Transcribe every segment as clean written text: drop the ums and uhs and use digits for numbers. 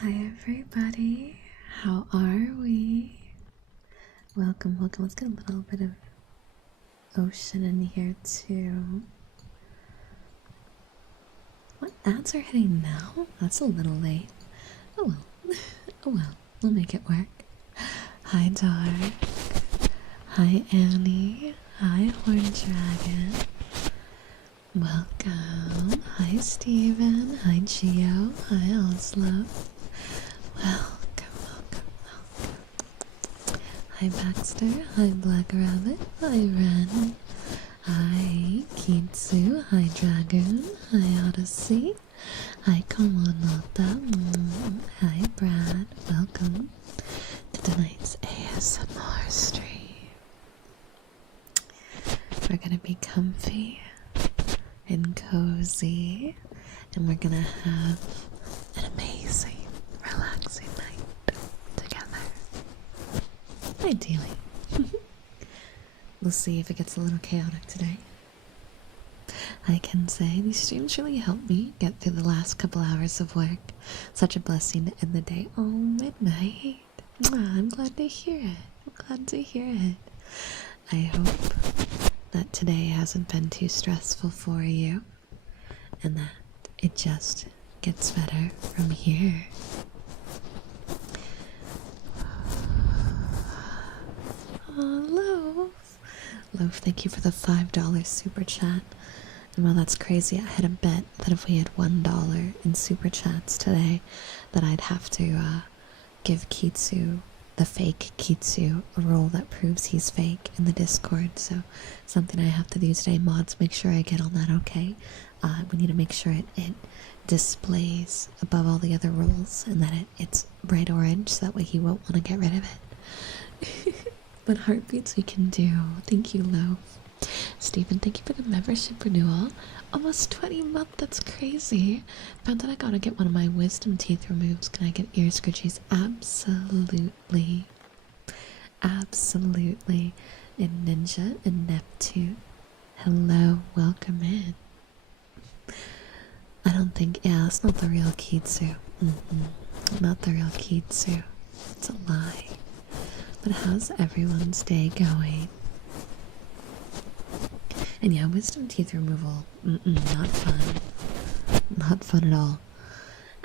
Hi everybody, how are we? Welcome, welcome. Let's get a little bit of ocean in here too. What ads are hitting now? That's a little late. Oh well. Oh well, we'll make it work. Hi Dark. Hi Annie. Hi Horn Dragon. Welcome. Hi Steven. Hi Gio. Hi Oslo. Welcome, welcome, welcome. Hi Baxter. Hi Black Rabbit. Hi Ren. Hi Kitsu. Hi Dragoon. Hi Odyssey. Hi Kawanata. Hi Brad. Welcome to tonight's ASMR stream. We're gonna be comfy and cozy, and we're gonna have an amazing, relaxing night together. Ideally. We'll see if it gets a little chaotic today. I can say these streams really helped me get through the last couple hours of work. Such a blessing to end the day. Oh, midnight. I'm glad to hear it. I'm glad to hear it. I hope that today hasn't been too stressful for you, and that it just gets better from here. Oh, Loaf. Loaf, thank you for the $5 super chat. And while that's crazy, I had a bet that if we had $1 in super chats today, that I'd have to give Kitsu, the fake Kitsu, a role that proves he's fake in the Discord. So something I have to do today. Mods, make sure I get on that, okay? We need to make sure it displays above all the other roles, and that it's bright orange, so that way he won't want to get rid of it. But heartbeats we can do. Thank you, Loaf. Stephen, thank you for the membership renewal. Almost 20 months, that's crazy. Found that I gotta get one of my wisdom teeth removed. Can I get ear scratchies? Absolutely. Absolutely. And Ninja and Neptune. Hello, welcome in. I don't think, yeah, it's not the real Kitsu. Not the real Kitsu. It's a lie. But how's everyone's day going? And yeah, wisdom teeth removal, not fun. Not fun at all.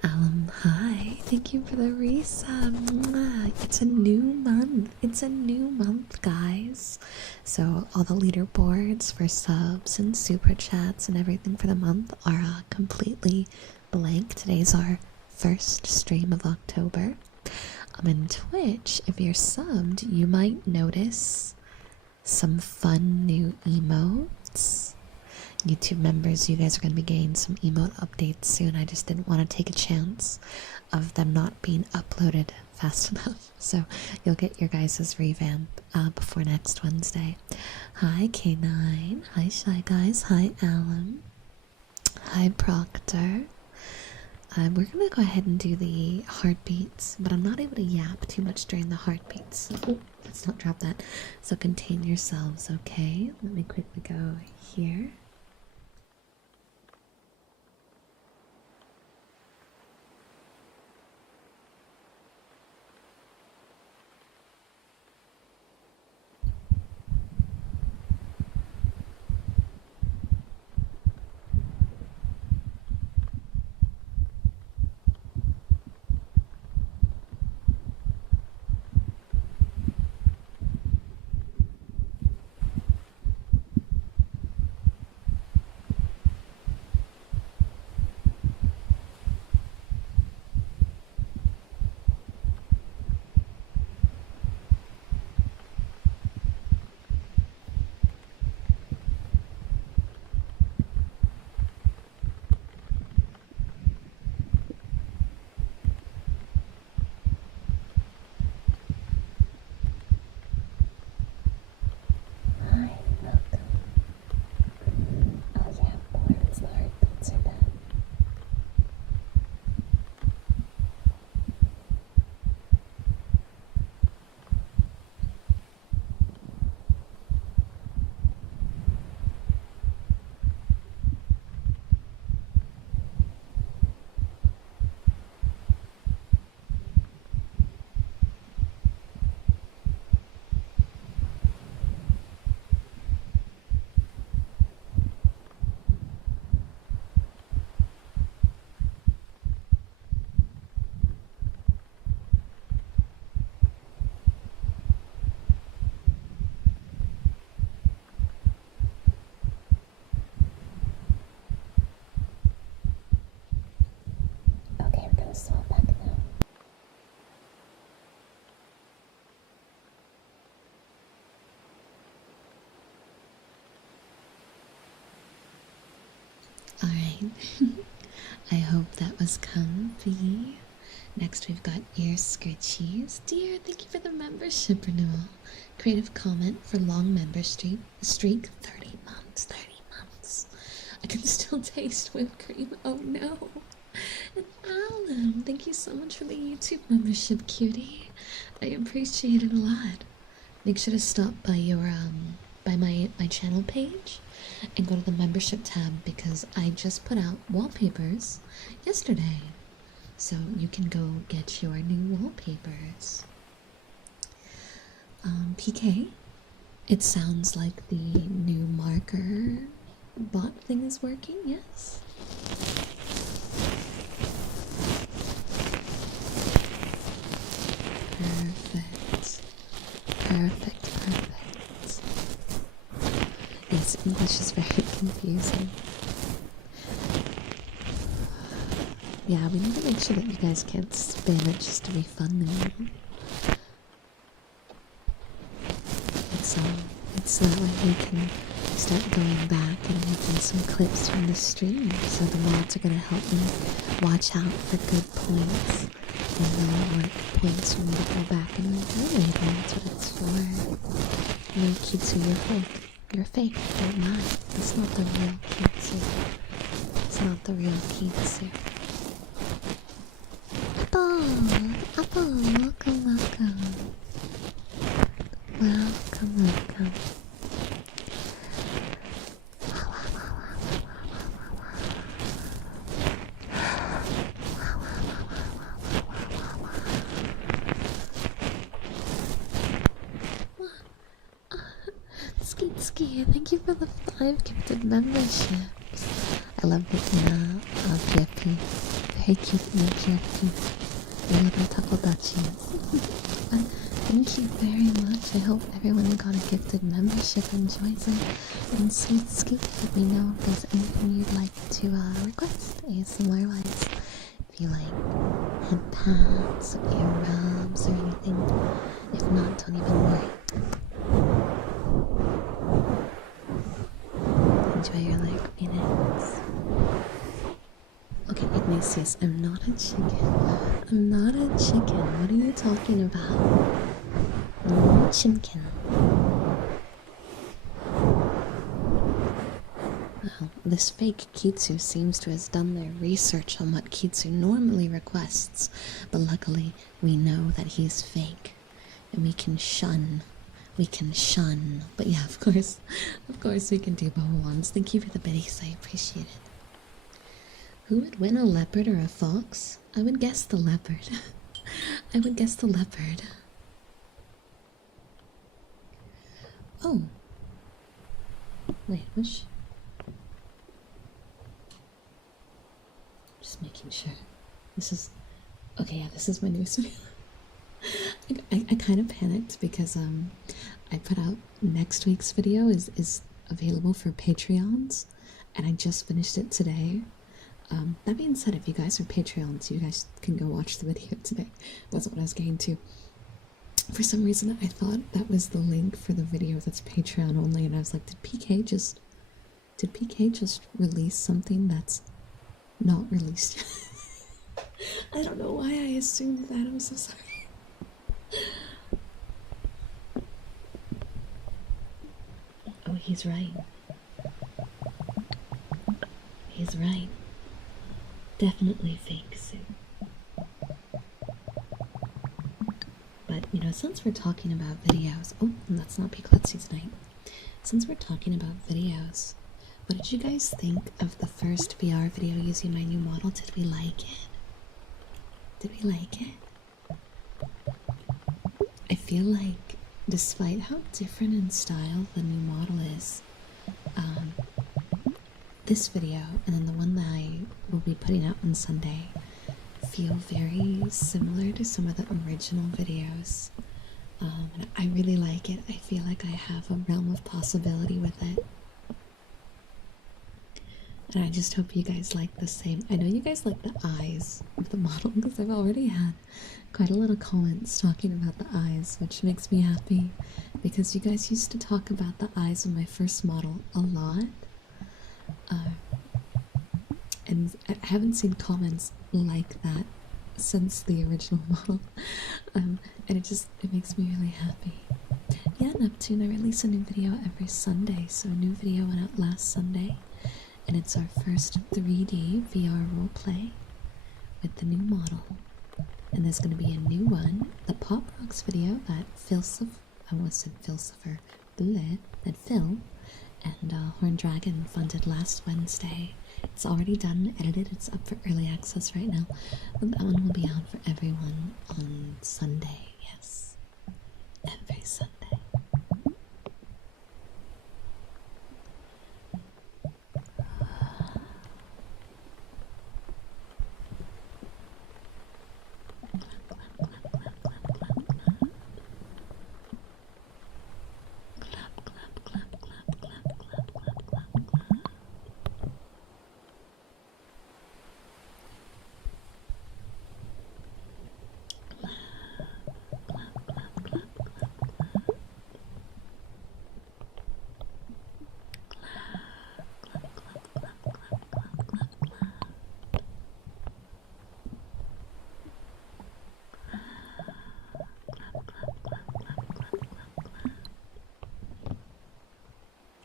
Hi. Thank you for the resub. It's a new month. It's a new month, guys. So all the leaderboards for subs and super chats and everything for the month are completely blank. Today's our first stream of October. On Twitch, if you're subbed, you might notice some fun new emotes. YouTube members, you guys are going to be getting some emote updates soon. I just didn't want to take a chance of them not being uploaded fast enough. So you'll get your guys' revamp before next Wednesday. Hi K9. Hi Shy Guys. Hi Alan. Hi Proctor. We're going to go ahead and do the heartbeats, but I'm not able to yap too much during the heartbeats. So, let's not drop that. So contain yourselves, okay? Let me quickly go here. Alright. I hope that was comfy. Next we've got ear scritchies. Dear, thank you for the membership renewal. Creative comment for long member streak. 30 months, 30 months. I can still taste whipped cream. Oh no. And Alan, thank you so much for the YouTube membership, cutie. I appreciate it a lot. Make sure to stop by your by my channel page and go to the membership tab because I just put out wallpapers yesterday. So you can go get your new wallpapers. PK, it sounds like the new marker bot thing is working, yes? Perfect. Yes, English is very confusing. Yeah, we need to make sure that you guys can't spam it just to be fun now. It's so that way we can start going back and making some clips from the stream. So the mods are gonna help me watch out for good points and the work points for me to go back and review later. That's what it's for. No, Kitsu, you're fake. You're fake. You're not. It's not the real Kitsu. It's not the real Kitsu. Apple, welcome. Welcome. Ski, thank you for the 5 gifted memberships. I love the PFP. Very cute in the PFP. The little Takodachi. Thank you very much. I hope everyone who got a gifted membership enjoys it. And sweet Scoop, let me know if there's anything you'd like to request ASMR wise. If you like head pats or ear rubs or anything. If not, don't even worry. Enjoy your like minutes. Okay, Ignatius, I'm not a chicken. I'm not a chicken. What are you talking about? No chicken. Well, this fake Kitsu seems to have done their research on what Kitsu normally requests, but luckily we know that he's fake, and we can shun. But yeah, of course we can do both ones. Thank you for the biddies, I appreciate it. Who would win, a leopard or a fox? I would guess the leopard. I would guess the leopard. Oh. Wait, which? Just making sure. This is... Okay, yeah, this is my new studio. I kind of panicked because I put out next week's video is available for Patreons, and I just finished it today. That being said, if you guys are Patreons, you guys can go watch the video today. That's what I was getting to. For some reason, I thought that was the link for the video that's Patreon only, and I was like, did PK just release something that's not released? I don't know why I assumed that. I'm so sorry. Oh, he's right. He's right. Definitely fake suit. But, you know, since we're talking about videos... Oh, that's not Picletsy's night. Since we're talking about videos, what did you guys think of the first VR video using my new model? Did we like it? Did we like it? I feel like, despite how different in style the new model is, this video and then the one that I will be putting out on Sunday feel very similar to some of the original videos. And I really like it. I feel like I have a realm of possibility with it. And I just hope you guys like the same. I know you guys like the eyes of the model because I've already had quite a lot of comments talking about the eyes, which makes me happy because you guys used to talk about the eyes of my first model a lot. and I haven't seen comments like that since the original model. And it makes me really happy. Yeah, Neptune, I release a new video every Sunday, so a new video went out last Sunday, and it's our first 3D VR roleplay with the new model. And there's going to be a new one, the Pop Rocks video that Phil and Horn Dragon funded last Wednesday. It's already done, edited, it's up for early access right now. But that one will be out for everyone on Sunday, yes. Every Sunday.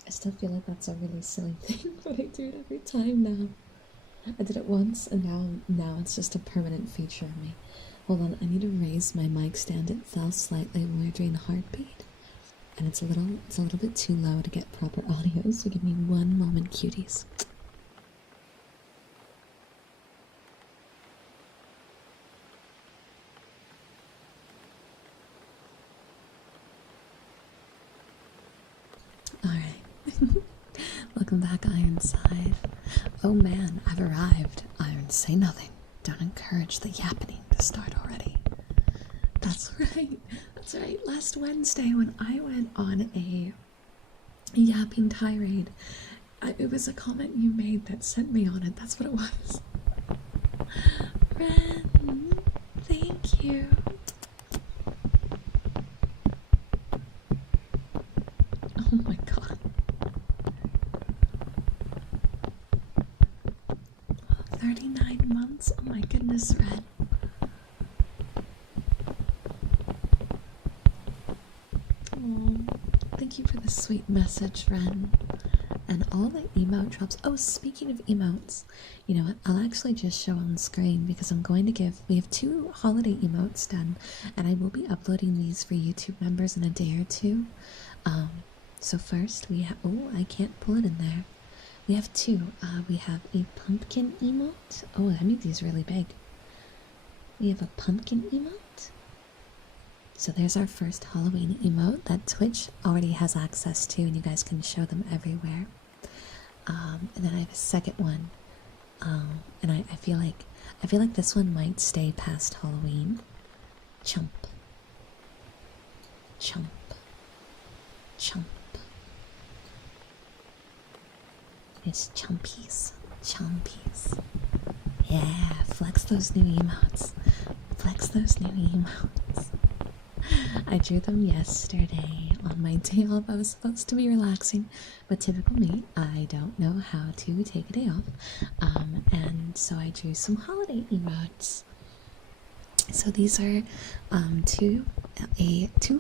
I still feel like that's a really silly thing, but I do it every time now. I did it once, and now it's just a permanent feature of me. Hold on, I need to raise my mic stand. It fell slightly when we were doing the heartbeat, and it's a little bit too low to get proper audio. So give me one moment, cuties. Alright. Welcome back, Ironside. Oh man, I've arrived. Iron, say nothing. Don't encourage the yapping to start already. That's right. That's right. Last Wednesday when I went on a yapping tirade, it was a comment you made that sent me on it. That's what it was. Ren, thank you. Oh my god. 39 months? Oh my goodness, Red. Oh, thank you for the sweet message, Ren. And all the emote drops. Oh, speaking of emotes, you know what? I'll actually just show on the screen because we have 2 holiday emotes done, and I will be uploading these for YouTube members in a day or two. So first we have, oh, I can't pull it in there. We have 2. We have a pumpkin emote. Oh, that means these really big. We have a pumpkin emote. So there's our first Halloween emote that Twitch already has access to, and you guys can show them everywhere. And then I have a second one. And I feel like this one might stay past Halloween. Chump. Chump. Chump. It's chumpies. Chumpies. Yeah, flex those new emotes. Flex those new emotes. I drew them yesterday on my day off. I was supposed to be relaxing, but typical me, I don't know how to take a day off. And so I drew some holiday emotes. So these are two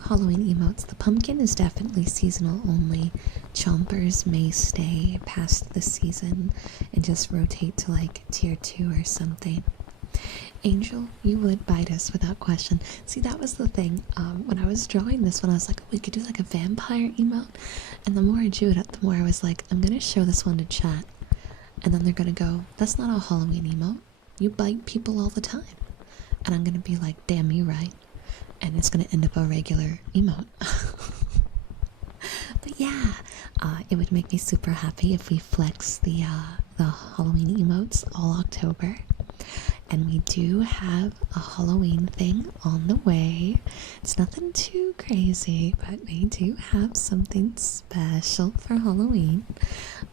Halloween emotes. The pumpkin is definitely seasonal only. Chompers may stay past the season and just rotate to like tier 2 or something. Angel, you would bite us without question. See, that was the thing. When I was drawing this one, I was like, we could do like a vampire emote. And the more I drew it, the more I was like, I'm gonna show this one to chat. And then they're gonna go, that's not a Halloween emote. You bite people all the time. And I'm gonna be like, damn, you right. And it's gonna end up a regular emote. But yeah, it would make me super happy if we flex the Halloween emotes all October. And we do have a Halloween thing on the way. It's nothing too crazy, but we do have something special for Halloween.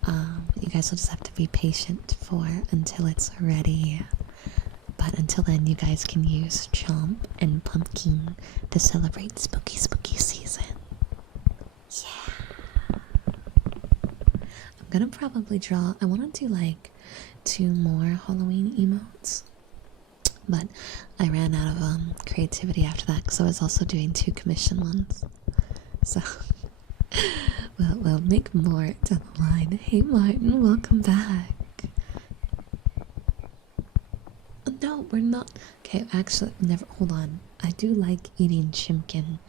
You guys will just have to be patient for until it's ready. But until then, you guys can use Chomp and Pumpkin to celebrate spooky, spooky season. Yeah. I'm gonna probably draw, I want to do like 2 more Halloween emotes, but I ran out of creativity after that because I was also doing 2 commission ones. So we'll make more down the line. Hey Martin, welcome back. No, we're not. Okay, actually, never. Hold on. I do like eating chimkin.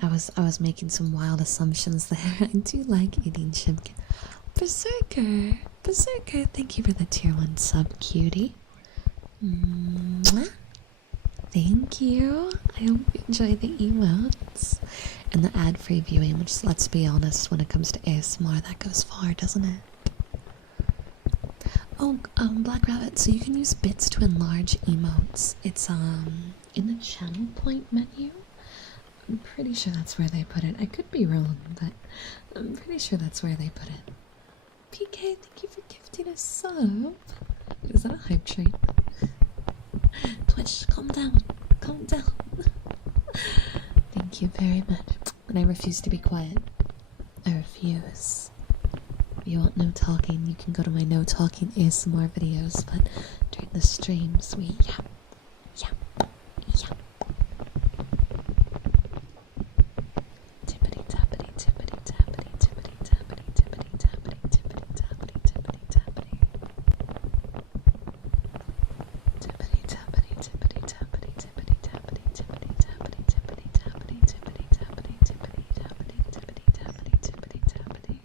I was making some wild assumptions there. I do like eating chimkin. Berserker, thank you for the tier 1 sub, cutie. Mwah. Thank you. I hope you enjoy the emotes and the ad-free viewing, which, let's be honest, when it comes to ASMR, that goes far, doesn't it? Oh, Black Rabbit, so you can use bits to enlarge emotes. It's, in the channel point menu. I'm pretty sure that's where they put it. I could be wrong, but I'm pretty sure that's where they put it. PK, thank you for gifting a sub. Is that a hype train? Twitch, calm down. Calm down. Thank you very much. And I refuse to be quiet. I refuse. If you want no talking, you can go to my no talking ASMR videos, but during the streams, we yap, yap, yap. Tippity tappity, tippity tappity, tippity tappity, tippity tappity, tippity tappity, tippity tappity. Tippity tappity, tippity tappity, tippity tappity, tippity tappity, tippity tappity, tippity tappity, tippity tappity, tippity tappity, tippity tappity.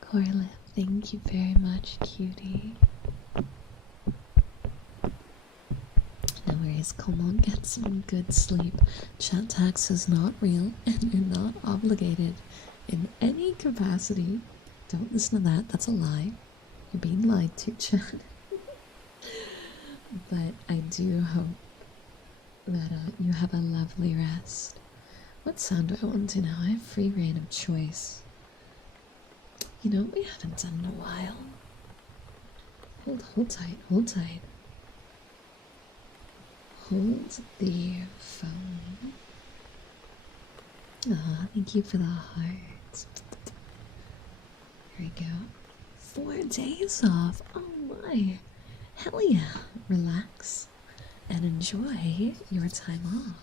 Corlip, thank you very much, cutie. No worries, come on, get some good sleep. Chat tax is not real, and you're not obligated in any capacity. Don't listen to that, that's a lie. You're being lied to, chat. But I do hope that you have a lovely rest. What sound do I want to now? I have free reign of choice. You know, we haven't done in a while. Hold tight, hold tight. Hold the phone. Ah, thank you for the hearts. Here we go. 4 days off. Oh my. Hell yeah. Relax and enjoy your time off.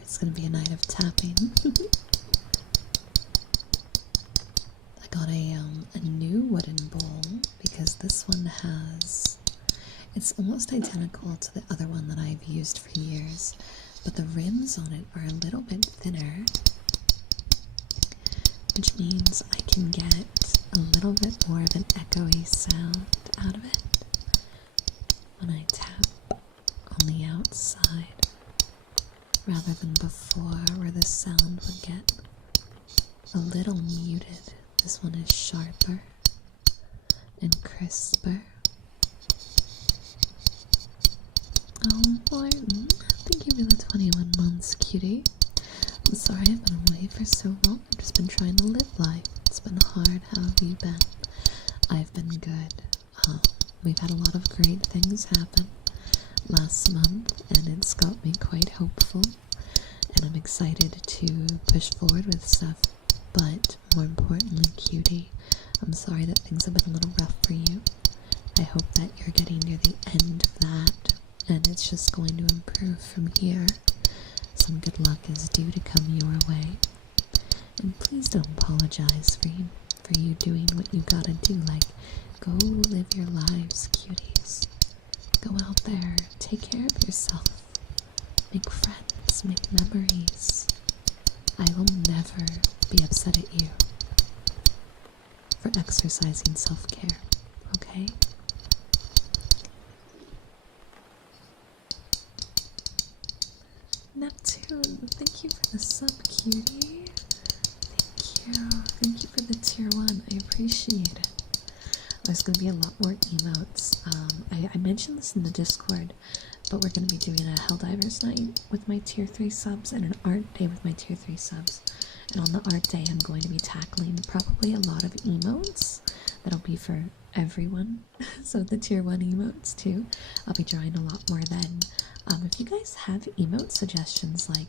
It's gonna be a night of tapping. I got a new wooden bowl because this one has, it's almost identical to the other one that I've used for years, but the rims on it are a little bit thinner, which means I can get a little bit more of an echoey sound out of it when I tap on the outside, rather than before where the sound would get a little muted. This one is sharper and crisper. Oh, Martin, thank you for the 21 months, cutie. I'm sorry I've been away for so long. I've just been trying to live life. It's been hard. How have you been? I've been good. We've had a lot of great things happen last month, and it's got me quite hopeful, and I'm excited to push forward with stuff. But more importantly, cutie, I'm sorry that things have been a little rough for you. I hope that you're getting near the end of that, and it's just going to improve from here. Some good luck is due to come your way, and please don't apologize for you doing what you gotta do. Like, go live your lives, cuties. Go out there, take care of yourself, make friends, make memories. I will never be upset at you for exercising self-care, okay? Neptune, thank you for the sub, cutie. Thank you. Thank you for the tier 1. I appreciate it. There's going to be a lot more emotes. I mentioned this in the Discord, but we're going to be doing a Helldivers night with my tier 3 subs and an art day with my tier 3 subs. And on the art day, I'm going to be tackling probably a lot of emotes. That'll be for everyone. So the tier 1 emotes too. I'll be drawing a lot more then. If you guys have emote suggestions, like,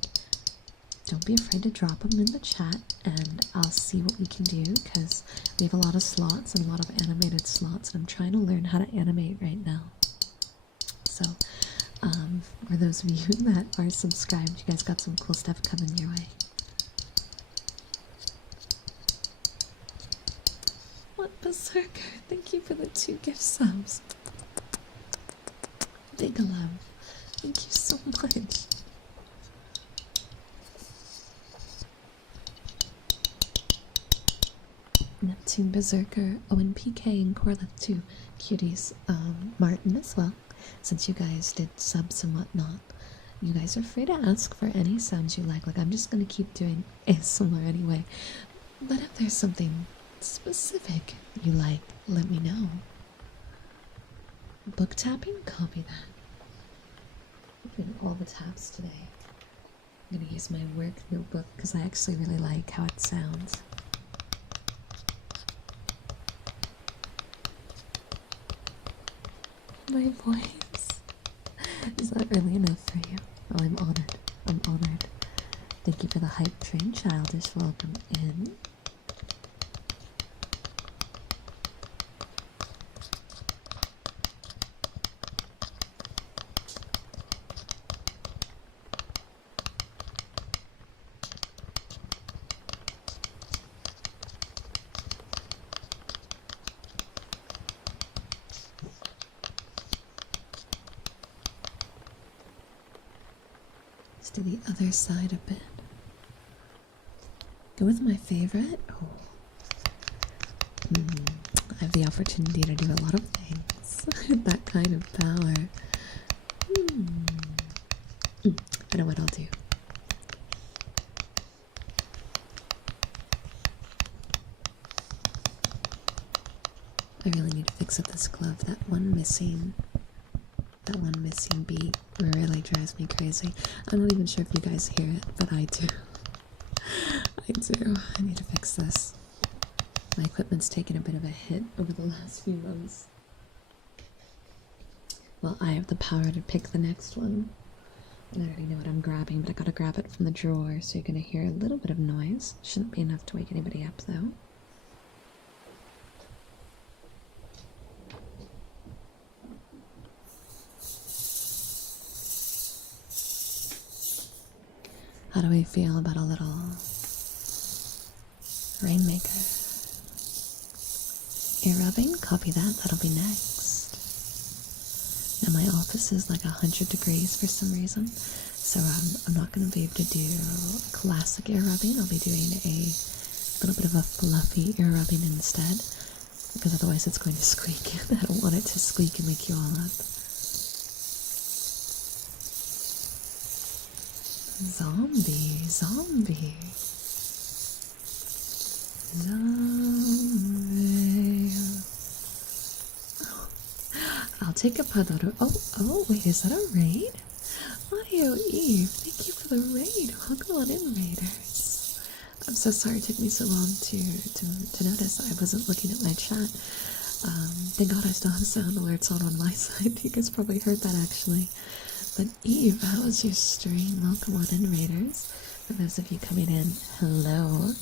don't be afraid to drop them in the chat and I'll see what we can do, because we have a lot of slots and a lot of animated slots and I'm trying to learn how to animate right now. So, for those of you that are subscribed, you guys got some cool stuff coming your way. What Berserker? Thank you for the 2 gift subs. Big love. Thank you so much. Neptune, Berserker, Owen, PK, and Corleth too. Cuties, Martin as well. Since you guys did subs and whatnot, you guys are free to ask for any sounds you like. Like, I'm just gonna keep doing ASMR anyway. But if there's something specific you like, let me know. Book tapping? Copy that. I'm doing all the taps today. I'm gonna use my work notebook because I actually really like how it sounds. My voice. Is that really enough for you? Oh, I'm honored. I'm honored. Thank you for the hype train, childish. Welcome in. To the other side a bit. Go with my favorite. I have the opportunity to do a lot of things with that kind of power. I know what I'll do. I really need to fix up this glove. That one missing beat really drives me crazy. I'm not even sure if you guys hear it, but I do. I do. I need to fix this. My equipment's taken a bit of a hit over the last few months. Well, I have the power to pick the next one. I already know what I'm grabbing, but I gotta grab it from the drawer, so you're gonna hear a little bit of noise. Shouldn't be enough to wake anybody up, though. How do we feel about a little rainmaker? Ear rubbing? Copy that. That'll be next. Now my office is like 100 degrees for some reason, so I'm not going to be able to do classic ear rubbing. I'll be doing a little bit of a fluffy ear rubbing instead, because otherwise it's going to squeak. I don't want it to squeak and wake you all up. Zombie. I'll take a Padoro. Oh, wait, is that a raid? Audio Eve, thank you for the raid. Welcome on in, raiders. I'm so sorry it took me so long to notice. I wasn't looking at my chat. Thank God I still have sound alerts on my side. You guys probably heard that actually. But Eve, how was your stream? Welcome on in, raiders. For those of you coming in, hello.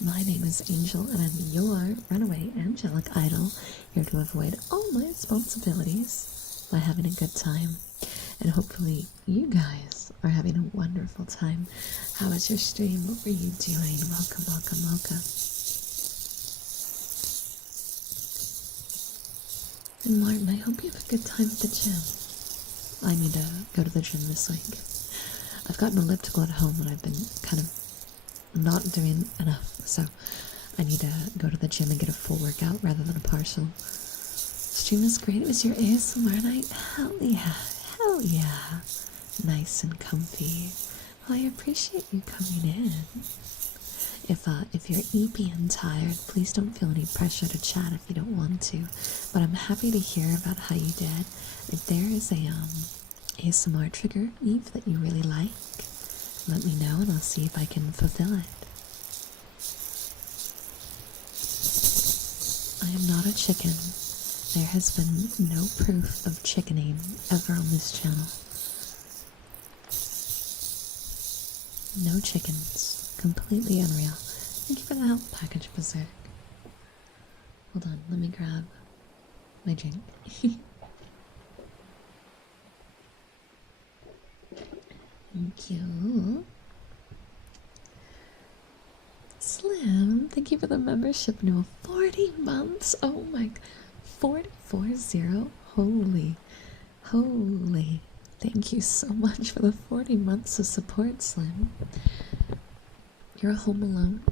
My name is Angel, and I'm your runaway angelic idol, here to avoid all my responsibilities by having a good time. And hopefully you guys are having a wonderful time. How was your stream? What were you doing? Welcome, welcome, welcome. And Martin, I hope you have a good time at the gym. I need to go to the gym this week. I've got an elliptical at home and I've been kind of not doing enough, so I need to go to the gym and get a full workout rather than a partial. Stream is great. It was your ASMR night? Hell yeah. Hell yeah. Nice and comfy. Well, I appreciate you coming in. If you're eepy and tired, please don't feel any pressure to chat if you don't want to. But I'm happy to hear about how you did. If there is a ASMR trigger, Eve, that you really like, let me know and I'll see if I can fulfill it. I am not a chicken. There has been no proof of chickening ever on this channel. No chickens. Completely unreal. Thank you for the help package, Berserk. Hold on, let me grab my drink. Thank you. Slim, thank you for the membership. No, 40 months. Oh my, 40. Holy. Thank you so much for the 40 months of support, Slim. You're home alone,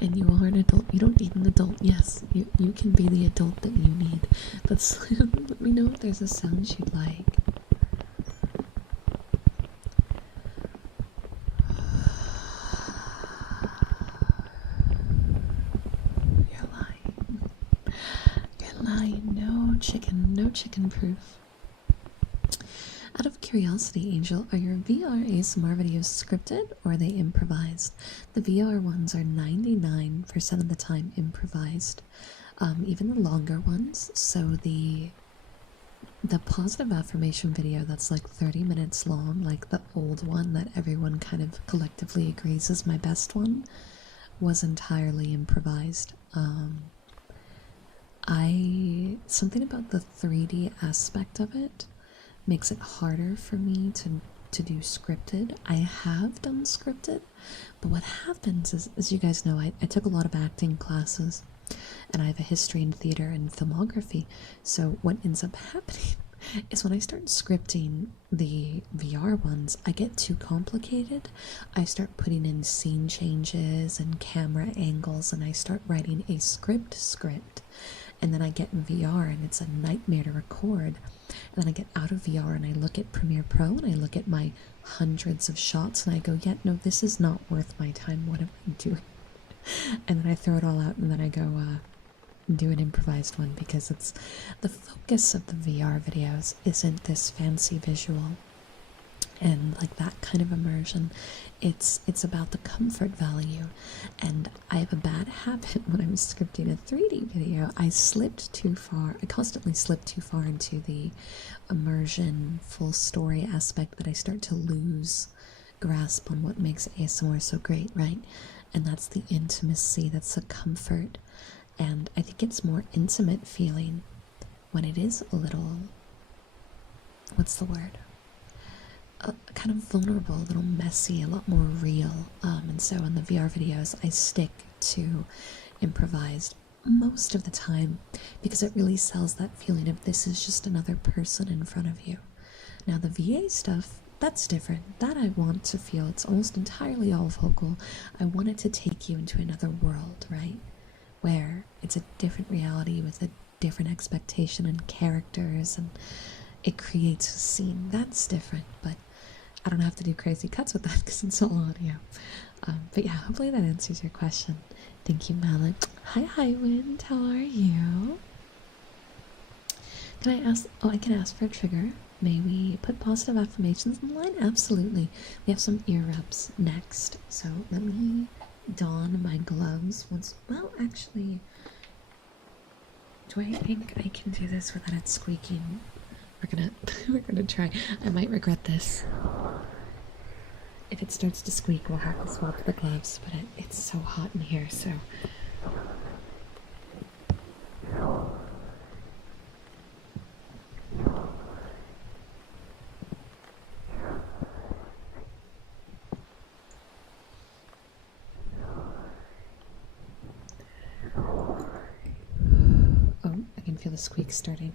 and you are an adult. You don't need an adult. Yes, you can be the adult that you need. But Slim, let me know if there's a sound you'd like. You're lying. No chicken proof. Out of curiosity, Angel, are your VR ASMR videos scripted or are they improvised? The VR ones are 99% of the time improvised, even the longer ones. So the positive affirmation video that's like 30 minutes long, like the old one that everyone kind of collectively agrees is my best one, was entirely improvised. Something about the 3D aspect of it makes it harder for me to do scripted. I have done scripted, but what happens is, as you guys know, I took a lot of acting classes, and I have a history in theater and filmography. So what ends up happening is when I start scripting the VR ones, I get too complicated. I start putting in scene changes and camera angles, and I start writing a script. And then I get in VR and it's a nightmare to record. And then I get out of VR and I look at Premiere Pro and I look at my hundreds of shots and I go, yeah, no, this is not worth my time. What am I doing? And then I throw it all out and then I go do an improvised one, because it's the focus of the VR videos isn't this fancy visual and like that kind of immersion. It's about the comfort value, and I have a bad habit when I'm scripting a 3D video. I constantly slip too far into the immersion full story aspect that I start to lose grasp on what makes ASMR so great, right? And that's the intimacy, that's the comfort. And I think it's more intimate feeling when it is a little, what's the word? Kind of vulnerable, a little messy, a lot more real. And so in the VR videos, I stick to improvised most of the time because it really sells that feeling of this is just another person in front of you. Now the VA stuff, that's different. That I want to feel it's almost entirely all vocal. I want it to take you into another world, right? Where it's a different reality with a different expectation and characters, and it creates a scene. That's different, but I don't have to do crazy cuts with that because it's all audio. But yeah, hopefully that answers your question. Thank you, Malin. Hi, Highwind. How are you? Can I ask? Oh, I can ask for a trigger. May we put positive affirmations in the line? Absolutely. We have some ear rubs next. So let me don my gloves once. Well, actually, do I think I can do this without it squeaking? We're gonna try. I might regret this. If it starts to squeak, we'll have to swap the gloves, but it's so hot in here, so. Oh, I can feel the squeak starting.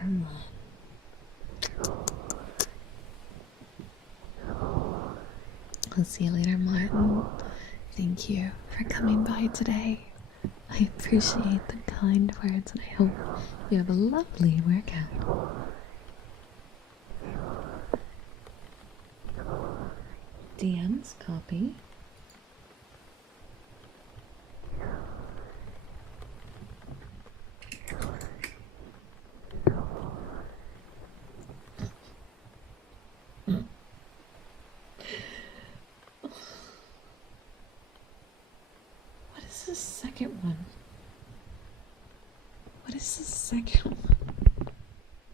Come on. I'll see you later, Martin. Thank you for coming by today. I I appreciate the kind words, and I hope you have a lovely workout. DMs copy. What is the second one? What is the second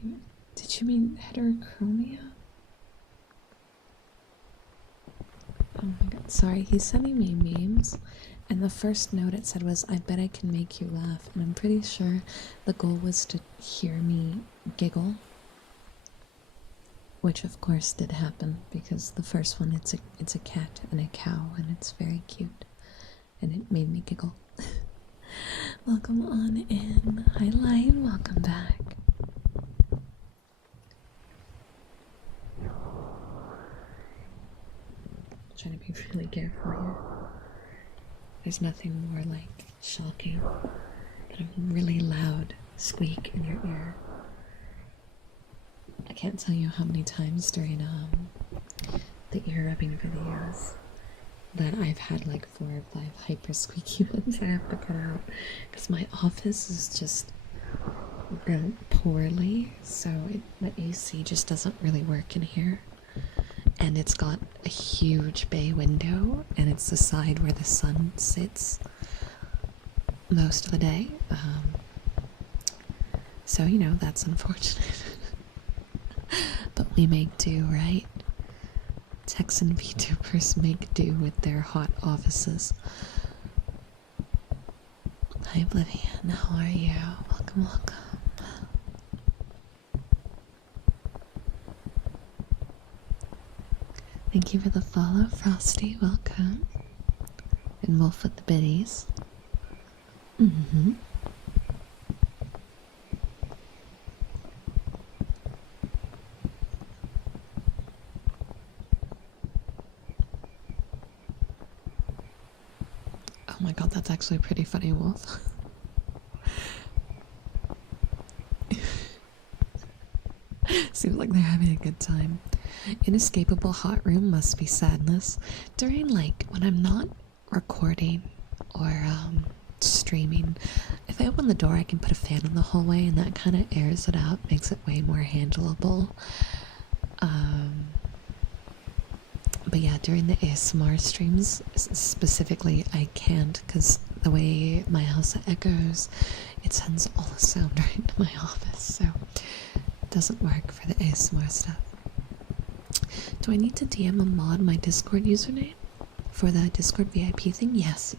one? Did you mean heterochromia? Oh my god, sorry, he's sending me memes, and the first note it said was, I bet I can make you laugh, and I'm pretty sure the goal was to hear me giggle. Which of course did happen, because the first one, it's a cat and a cow, and it's very cute, and it made me giggle. Welcome on in. Hi Lion, welcome back. I'm trying to be really careful here. There's nothing more like shocking than a really loud squeak in your ear. I can't tell you how many times during the ear rubbing videos that I've had like 4 or 5 hyper squeaky ones I have to cut out, because my office is just built poorly, so the AC just doesn't really work in here, and it's got a huge bay window, and it's the side where the sun sits most of the day, so you know, that's unfortunate. But we make do, right? Texan VTubers make do with their hot offices. Hi Oblivion, how are you? Welcome, welcome. Thank you for the follow, Frosty, welcome. And Wolf with the biddies. Oh my god, that's actually pretty funny, Wolf. Seems like they're having a good time. Inescapable hot room must be sadness. During, like, when I'm not recording or streaming, if I open the door, I can put a fan in the hallway, and that kind of airs it out, makes it way more handleable. But yeah, during the ASMR streams, specifically, I can't, because the way my house echoes, it sends all the sound right into my office, so it doesn't work for the ASMR stuff. Do I need to DM a mod my Discord username for the Discord VIP thing? Yes,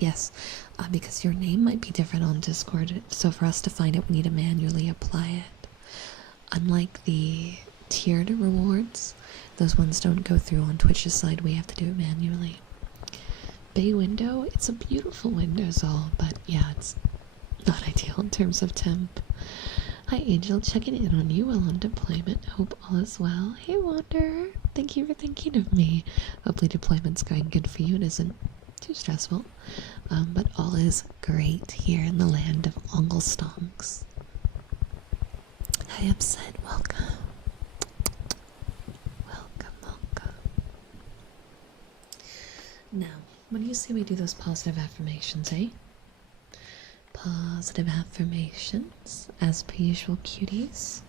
because your name might be different on Discord, so for us to find it, we need to manually apply it. Unlike the tiered rewards, those ones don't go through on Twitch's side, we have to do it manually. Bay window, it's a beautiful window, Zol, but yeah, it's not ideal in terms of temp. Hi Angel, checking in on you while on deployment. Hope all is well. Hey Wanderer, thank you for thinking of me. Hopefully deployment's going good for you. It isn't too stressful. But all is great here in the land of Onglestonks. Hi Upset, welcome. Now, what do you say we do those positive affirmations, eh? Positive affirmations, as per usual, cuties.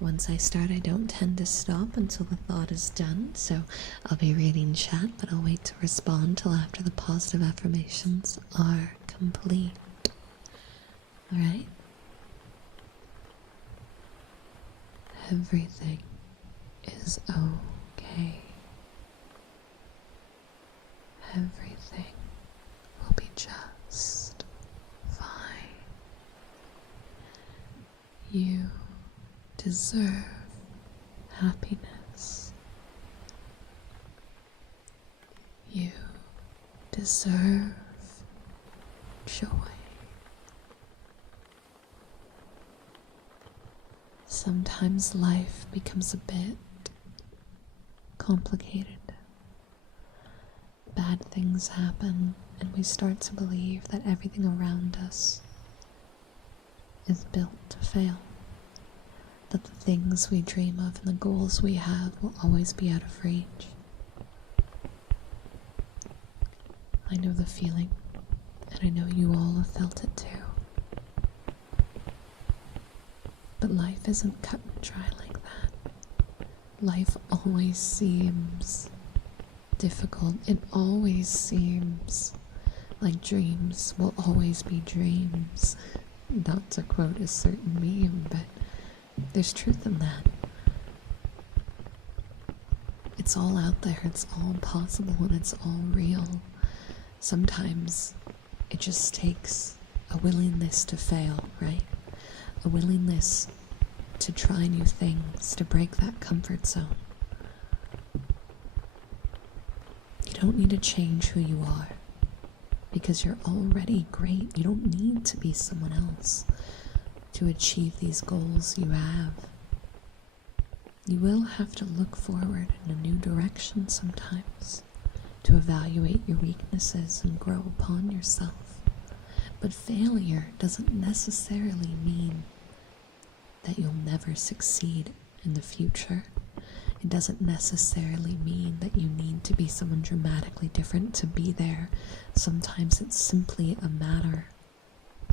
Once I start, I don't tend to stop until the thought is done, so I'll be reading chat, but I'll wait to respond till after the positive affirmations are complete. Alright? Everything is okay. Everything will be just fine. You deserve happiness. You deserve joy. Sometimes life becomes a bit complicated. Bad things happen, and we start to believe that everything around us is built to fail, that the things we dream of and the goals we have will always be out of reach. I know the feeling, and I know you all have felt it too. But life isn't cut and dry like that. Life always seems difficult. It always seems like dreams will always be dreams. Not to quote a certain meme, but there's truth in that. It's all out there, it's all possible, and it's all real. Sometimes it just takes a willingness to fail, right? A willingness to try new things, to break that comfort zone. You don't need to change who you are, because you're already great. You don't need to be someone else to achieve these goals you have. You will have to look forward in a new direction sometimes, to evaluate your weaknesses and grow upon yourself. But failure doesn't necessarily mean that you'll never succeed in the future. It doesn't necessarily mean that you need to be someone dramatically different to be there. Sometimes it's simply a matter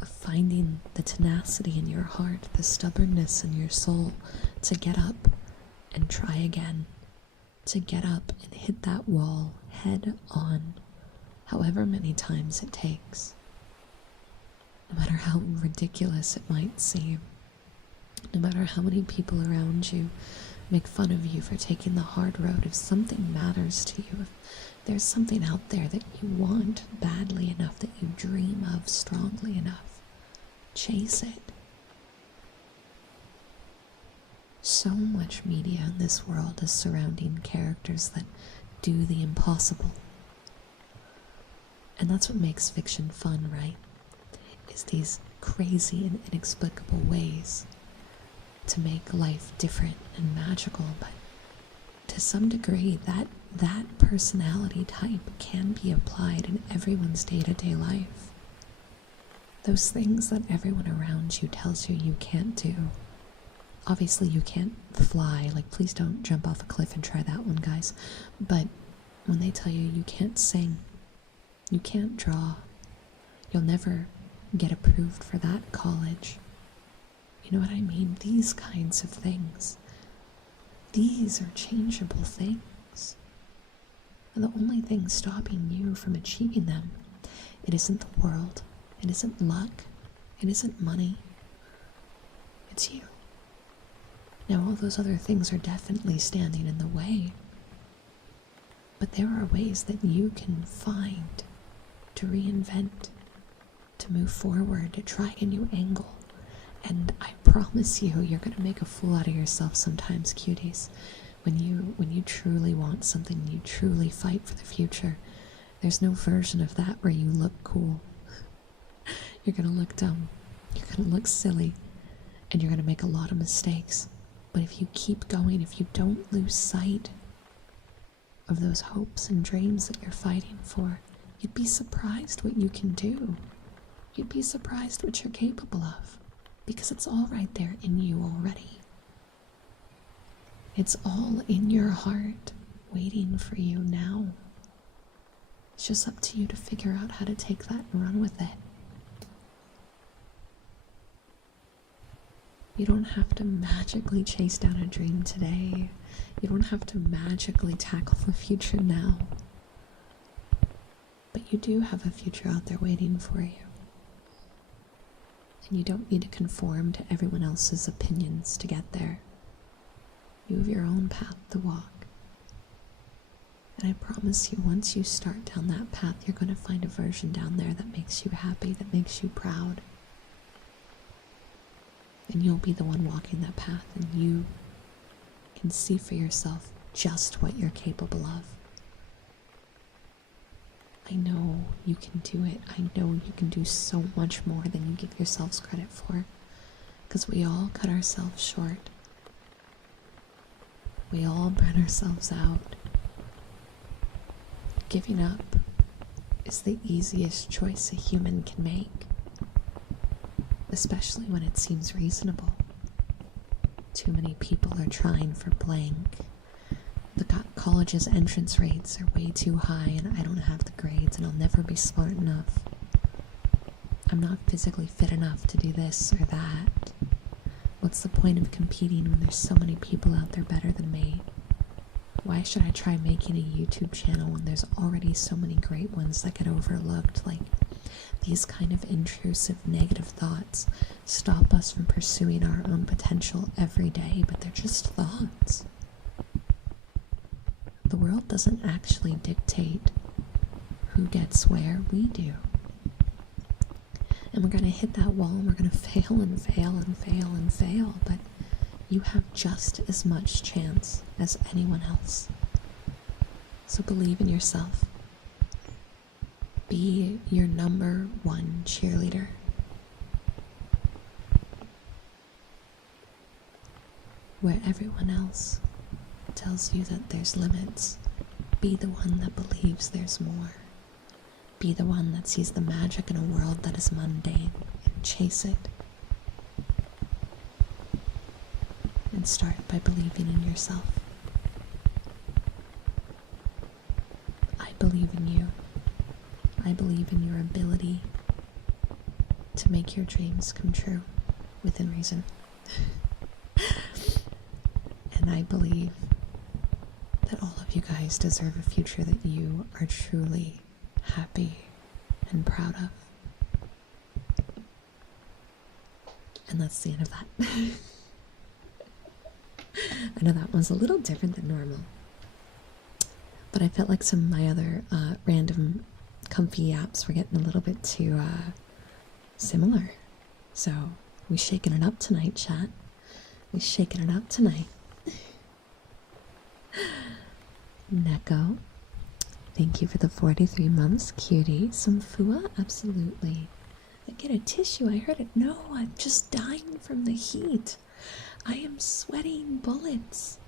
of finding the tenacity in your heart, the stubbornness in your soul to get up and try again, to get up and hit that wall head on, however many times it takes. No matter how ridiculous it might seem, no matter how many people around you make fun of you for taking the hard road, if something matters to you, if there's something out there that you want badly enough, that you dream of strongly enough, chase it. So much media in this world is surrounding characters that do the impossible. And that's what makes fiction fun, right? Is these crazy and inexplicable ways to make life different and magical, but to some degree that personality type can be applied in everyone's day-to-day life. Those things that everyone around you tells you you can't do. Obviously you can't fly, like please don't jump off a cliff and try that one, guys. But when they tell you you can't sing, you can't draw, you'll never get approved for that college. You know what I mean? These kinds of things. These are changeable things. And the only thing stopping you from achieving them, it isn't the world, it isn't luck, it isn't money. It's you. Now all those other things are definitely standing in the way. But there are ways that you can find to reinvent, to move forward, to try a new angle. And I promise you, you're going to make a fool out of yourself sometimes, cuties. When you truly want something, you truly fight for the future, there's no version of that where you look cool. You're going to look dumb, you're going to look silly, and you're going to make a lot of mistakes. But if you keep going, if you don't lose sight of those hopes and dreams that you're fighting for, you'd be surprised what you can do. You'd be surprised what you're capable of. Because it's all right there in you already. It's all in your heart, waiting for you now. It's just up to you to figure out how to take that and run with it. You don't have to magically chase down a dream today. You don't have to magically tackle the future now. But you do have a future out there waiting for you. And you don't need to conform to everyone else's opinions to get there. You have your own path to walk. And I promise you, once you start down that path, you're going to find a version down there that makes you happy, that makes you proud. And you'll be the one walking that path, and you can see for yourself just what you're capable of. I know you can do it. I know you can do so much more than you give yourselves credit for. Because we all cut ourselves short. We all burn ourselves out. Giving up is the easiest choice a human can make, especially when it seems reasonable. Too many people are trying for blank. The college's entrance rates are way too high, and I don't have the grades, and I'll never be smart enough. I'm not physically fit enough to do this or that. What's the point of competing when there's so many people out there better than me? Why should I try making a YouTube channel when there's already so many great ones that get overlooked? Like, these kind of intrusive negative thoughts stop us from pursuing our own potential every day, but they're just thoughts. The world doesn't actually dictate who gets where, we do. And we're going to hit that wall, and we're going to fail and fail and fail and fail, but you have just as much chance as anyone else. So believe in yourself. Be your #1 cheerleader. Where everyone else tells you that there's limits, be the one that believes there's more. Be the one that sees the magic in a world that is mundane and chase it. And start by believing in yourself. I believe in you. I believe in your ability to make your dreams come true within reason. And I believe that all of you guys deserve a future that you are truly happy and proud of. And that's the end of that. I know that one's a little different than normal, but I felt like some of my other random comfy apps were getting a little bit too similar. So we shaking it up tonight, chat. We shaking it up tonight. Neko, thank you for the 43 months, cutie. Some fua? Absolutely. I get a tissue, I heard it. No, I'm just dying from the heat. I am sweating bullets.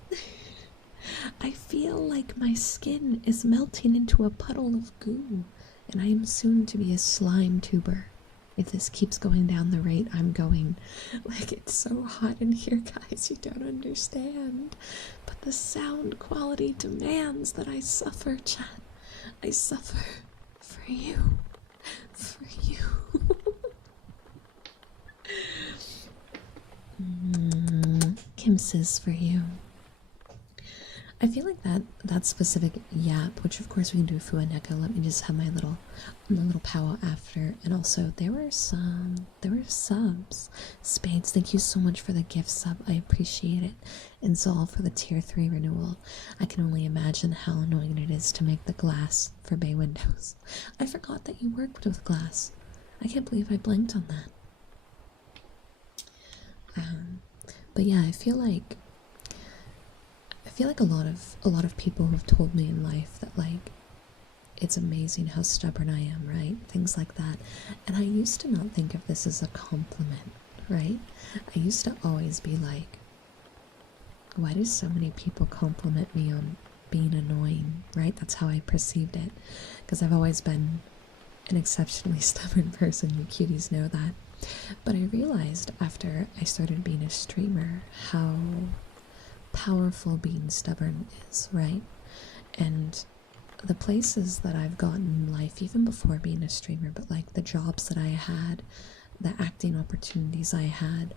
I feel like my skin is melting into a puddle of goo, and I am soon to be a slime tuber. If this keeps going down the rate I'm going. Like, it's so hot in here, guys, you don't understand. But the sound quality demands that I suffer, chat. I suffer for you. For you. Kim says for you. I feel like that specific yap, which of course we can do Fua Neko. Let me just have my little powwow after. And also there were subs. Spades, thank you so much for the gift sub. I appreciate it. And Zol for the tier 3 renewal. I can only imagine how annoying it is to make the glass for bay windows. I forgot that you worked with glass. I can't believe I blanked on that. But yeah, I feel like a lot of people have told me in life that, like, it's amazing how stubborn I am, right? Things like that. And I used to not think of this as a compliment, right? I used to always be like, why do so many people compliment me on being annoying, right? That's how I perceived it, because I've always been an exceptionally stubborn person. You cuties know that. But I realized after I started being a streamer how powerful being stubborn is, right? And the places that I've gotten in life, even before being a streamer, but like the jobs that I had, the acting opportunities I had,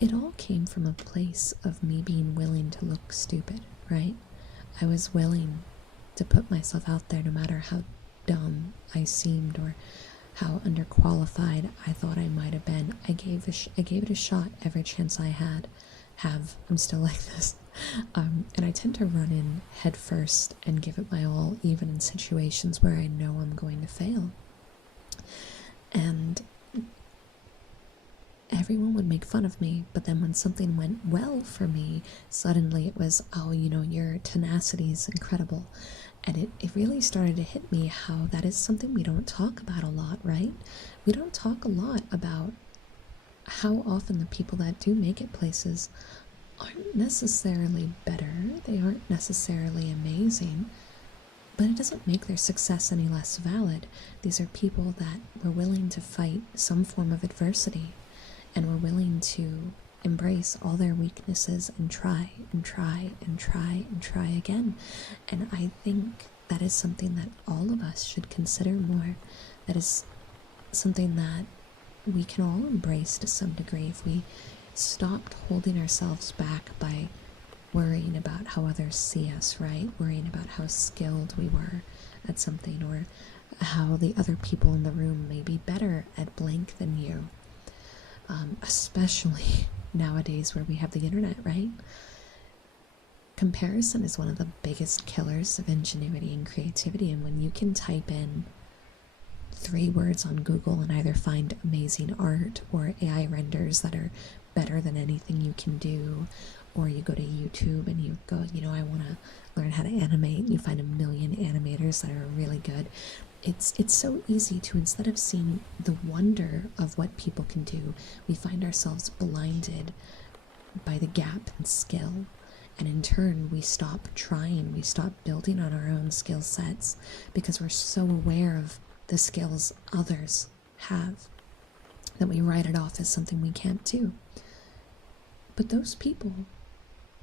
it all came from a place of me being willing to look stupid, right? I was willing to put myself out there no matter how dumb I seemed or how underqualified I thought I might have been. I gave it a shot every chance I had. I'm still like this. And I tend to run in head first and give it my all, even in situations where I know I'm going to fail. And everyone would make fun of me, but then when something went well for me, suddenly it was, oh, you know, your tenacity is incredible. And it really started to hit me how that is something we don't talk about a lot, right? We don't talk a lot about how often the people that do make it places aren't necessarily better. They aren't necessarily amazing. But it doesn't make their success any less valid. These are people that were willing to fight some form of adversity and were willing to embrace all their weaknesses and try and try and try and try again. And I think that is something that all of us should consider more. That is something that we can all embrace to some degree if we stopped holding ourselves back by worrying about how others see us, right? Worrying about how skilled we were at something, or how the other people in the room may be better at blank than you. Especially nowadays where we have the internet, right? Comparison is one of the biggest killers of ingenuity and creativity, and when you can type in 3 words on Google and either find amazing art or AI renders that are better than anything you can do, or you go to YouTube and you go, I want to learn how to animate, and you find a million animators that are really good. It's so easy to, instead of seeing the wonder of what people can do, we find ourselves blinded by the gap in skill. And in turn, we stop trying, we stop building on our own skill sets because we're so aware of the skills others have that we write it off as something we can't do. But those people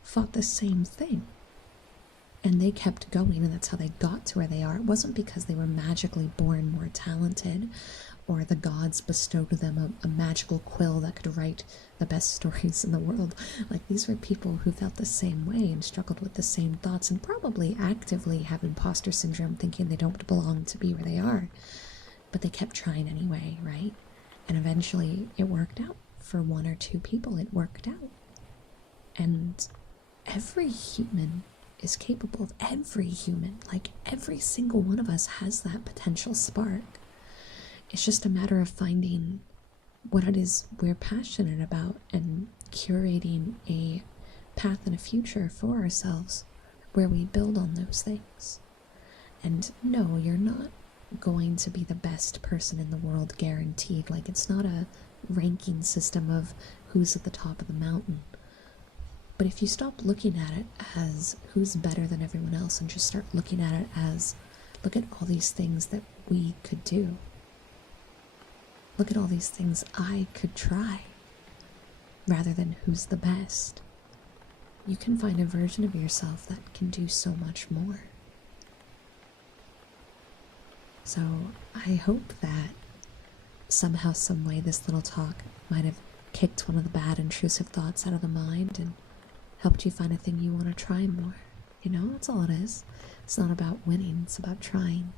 fought the same thing, and they kept going, and that's how they got to where they are. It wasn't because they were magically born more talented, or the gods bestowed them a magical quill that could write the best stories in the world. Like, these were people who felt the same way and struggled with the same thoughts, and probably actively have imposter syndrome, thinking they don't belong to be where they are. But they kept trying anyway, right? And eventually it worked out. For 1 or 2 people, it worked out. And every human is capable of, every human, like every single one of us has that potential spark. It's just a matter of finding what it is we're passionate about and curating a path and a future for ourselves where we build on those things. And no, you're not going to be the best person in the world guaranteed. Like, it's not a ranking system of who's at the top of the mountain. But if you stop looking at it as who's better than everyone else and just start looking at it as, look at all these things that we could do. Look at all these things I could try, rather than who's the best. You can find a version of yourself that can do so much more. So I hope that somehow, some way, this little talk might have kicked one of the bad intrusive thoughts out of the mind and helped you find a thing you want to try more. That's all it is. It's not about winning, it's about trying.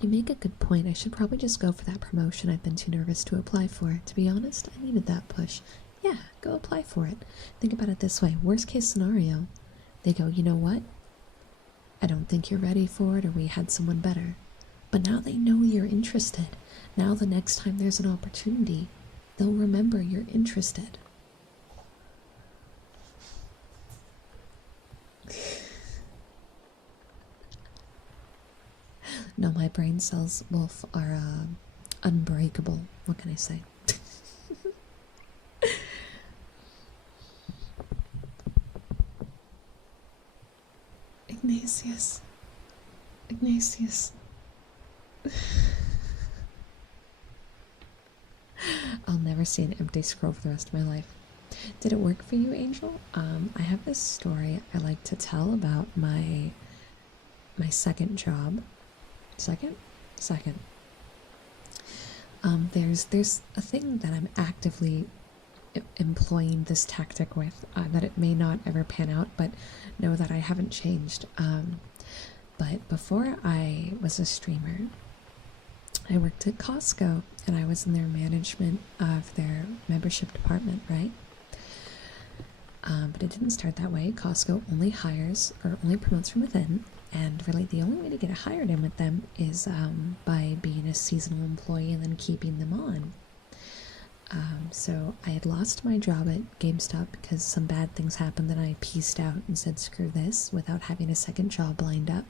You make a good point. I should probably just go for that promotion I've been too nervous to apply for. To be honest, I needed that push. Yeah, go apply for it. Think about it this way. Worst case scenario, they go, you know what? I don't think you're ready for it, or we had someone better. But now they know you're interested. Now the next time there's an opportunity, they'll remember you're interested. No, my brain cells, Wolf, are unbreakable. What can I say? Ignatius. I'll never see an empty scroll for the rest of my life. Did it work for you, Angel? I have this story I like to tell about my second job. Second. There's a thing that I'm actively employing this tactic with, that it may not ever pan out, but know that I haven't changed. But before I was a streamer, I worked at Costco, and I was in their management of their membership department, right? But it didn't start that way. Costco only hires, or only promotes from within, and really the only way to get hired in with them is by being a seasonal employee and then keeping them on. So I had lost my job at GameStop because some bad things happened, and I pieced out and said screw this without having a second job lined up.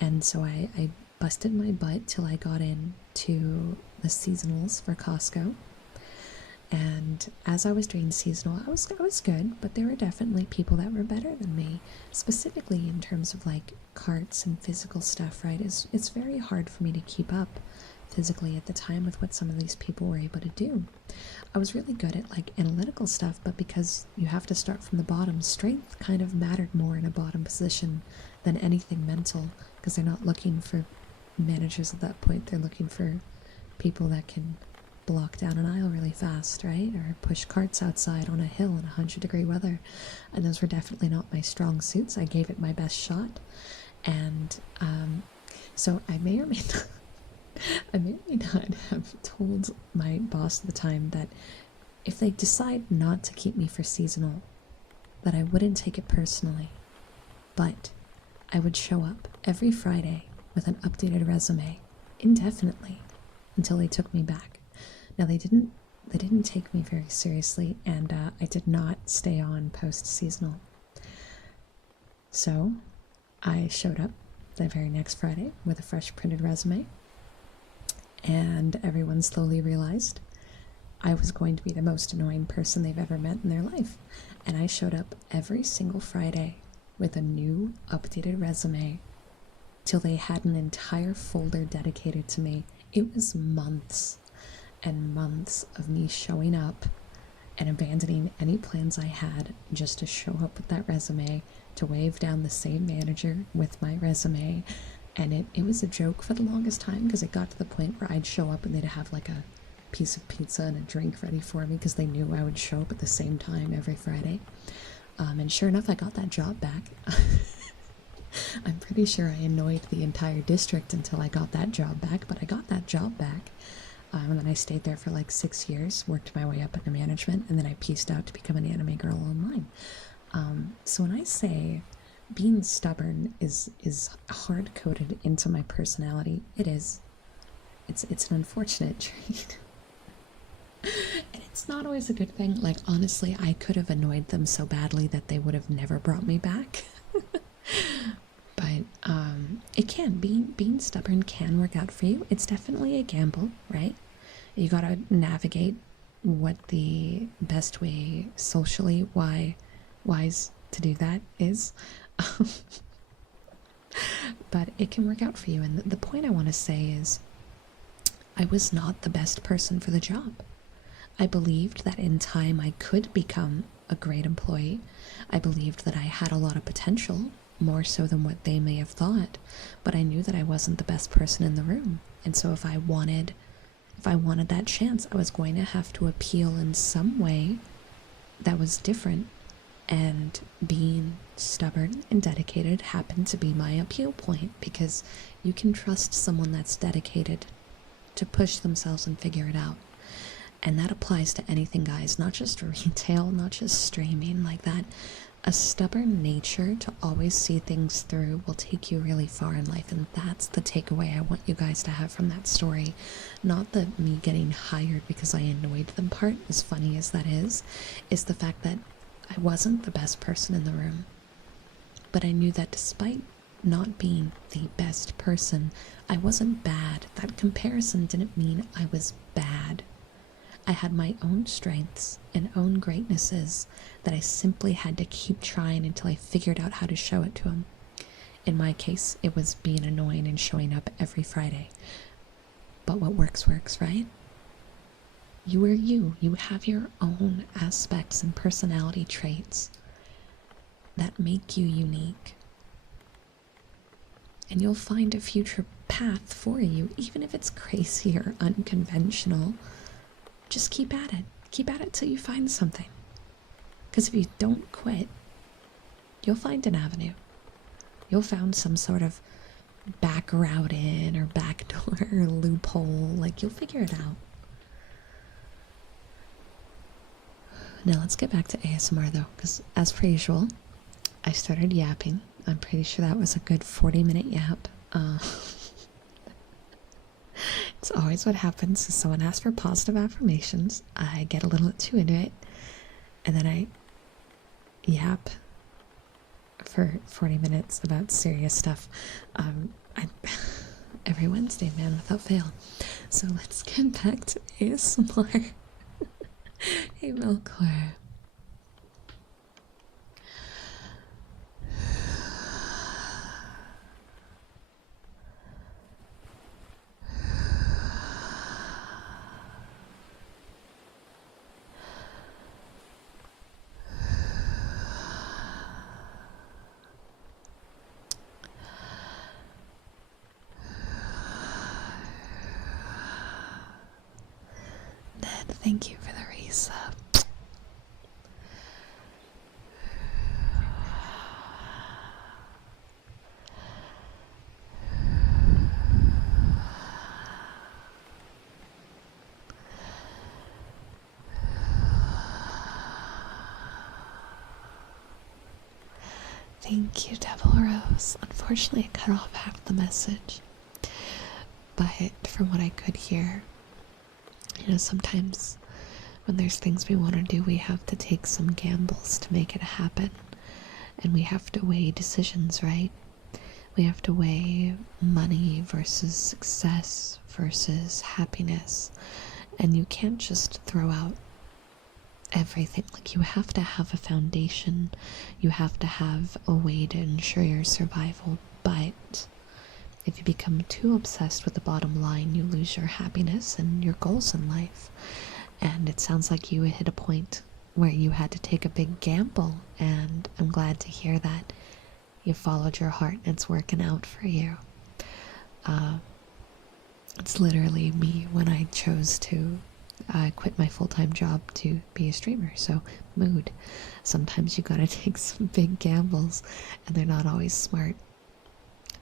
And so I busted my butt till I got in to the seasonals for Costco. And as I was doing seasonal, I was good, but there were definitely people that were better than me, specifically in terms of like carts and physical stuff, right? It's very hard for me to keep up physically at the time with what some of these people were able to do. I was really good at like analytical stuff, but because you have to start from the bottom, strength kind of mattered more in a bottom position than anything mental, because they're not looking for managers at that point. They're looking for people that can block down an aisle really fast, right? Or push carts outside on a hill in 100-degree weather. And those were definitely not my strong suits. I gave it my best shot. And so I may or may not I may or may not have told my boss at the time that if they decide not to keep me for seasonal, that I wouldn't take it personally. But I would show up every Friday with an updated resume indefinitely until they took me back. Now they didn't take me very seriously, and I did not stay on post-seasonal. So I showed up the very next Friday with a fresh printed resume, and everyone slowly realized I was going to be the most annoying person they've ever met in their life. And I showed up every single Friday with a new updated resume till they had an entire folder dedicated to me. It was months and months of me showing up and abandoning any plans I had just to show up with that resume, to wave down the same manager with my resume. And it was a joke for the longest time, because it got to the point where I'd show up and they'd have like a piece of pizza and a drink ready for me because they knew I would show up at the same time every Friday. And sure enough, I got that job back. I'm pretty sure I annoyed the entire district until I got that job back, but I got that job back. And then I stayed there for like 6 years, worked my way up into management, and then I pieced out to become an anime girl online. So when I say being stubborn is hard-coded into my personality, it is. It's an unfortunate trait. And it's not always a good thing. Like, honestly, I could have annoyed them so badly that they would have never brought me back. But it can. Being stubborn can work out for you. It's definitely a gamble, right? You gotta navigate what the best way socially wise to do that is. But it can work out for you. And the point I want to say is, I was not the best person for the job. I believed that in time I could become a great employee. I believed that I had a lot of potential, more so than what they may have thought, but I knew that I wasn't the best person in the room. And so if I wanted that chance, I was going to have to appeal in some way that was different, and being stubborn and dedicated happened to be my appeal point, because you can trust someone that's dedicated to push themselves and figure it out. And that applies to anything, guys, not just retail, not just streaming like that. A stubborn nature to always see things through will take you really far in life, and that's the takeaway I want you guys to have from that story. Not the me getting hired because I annoyed them part, as funny as that is the fact that I wasn't the best person in the room. But I knew that despite not being the best person, I wasn't bad. That comparison didn't mean I was bad. I had my own strengths and own greatnesses that I simply had to keep trying until I figured out how to show it to them. In my case, it was being annoying and showing up every Friday. But what works, right? You are you. You have your own aspects and personality traits that make you unique. And you'll find a future path for you, even if it's crazy or unconventional. Just keep at it. Keep at it till you find something. Because if you don't quit, you'll find an avenue. You'll find some sort of back route in, or back door, or loophole. Like, you'll figure it out. Now let's get back to ASMR though, because as per usual, I started yapping. I'm pretty sure that was a good 40-minute yap. It's always what happens. Someone asks for positive affirmations, I get a little too into it, and then I yap for 40 minutes about serious stuff. Every Wednesday, man, without fail. So let's get back to ASMR. Hey, Melkor. Ned, thank you for the resub. Thank you, Devil Rose. Unfortunately, I cut off half the message. But from what I could hear, sometimes when there's things we want to do, we have to take some gambles to make it happen. And we have to weigh decisions, right? We have to weigh money versus success versus happiness. And you can't just throw out everything. Like, you have to have a foundation. You have to have a way to ensure your survival. But if you become too obsessed with the bottom line, you lose your happiness and your goals in life. And it sounds like you hit a point where you had to take a big gamble, and I'm glad to hear that you followed your heart and it's working out for you. It's literally me when I chose to quit my full-time job to be a streamer. So mood. Sometimes you gotta take some big gambles, and they're not always smart.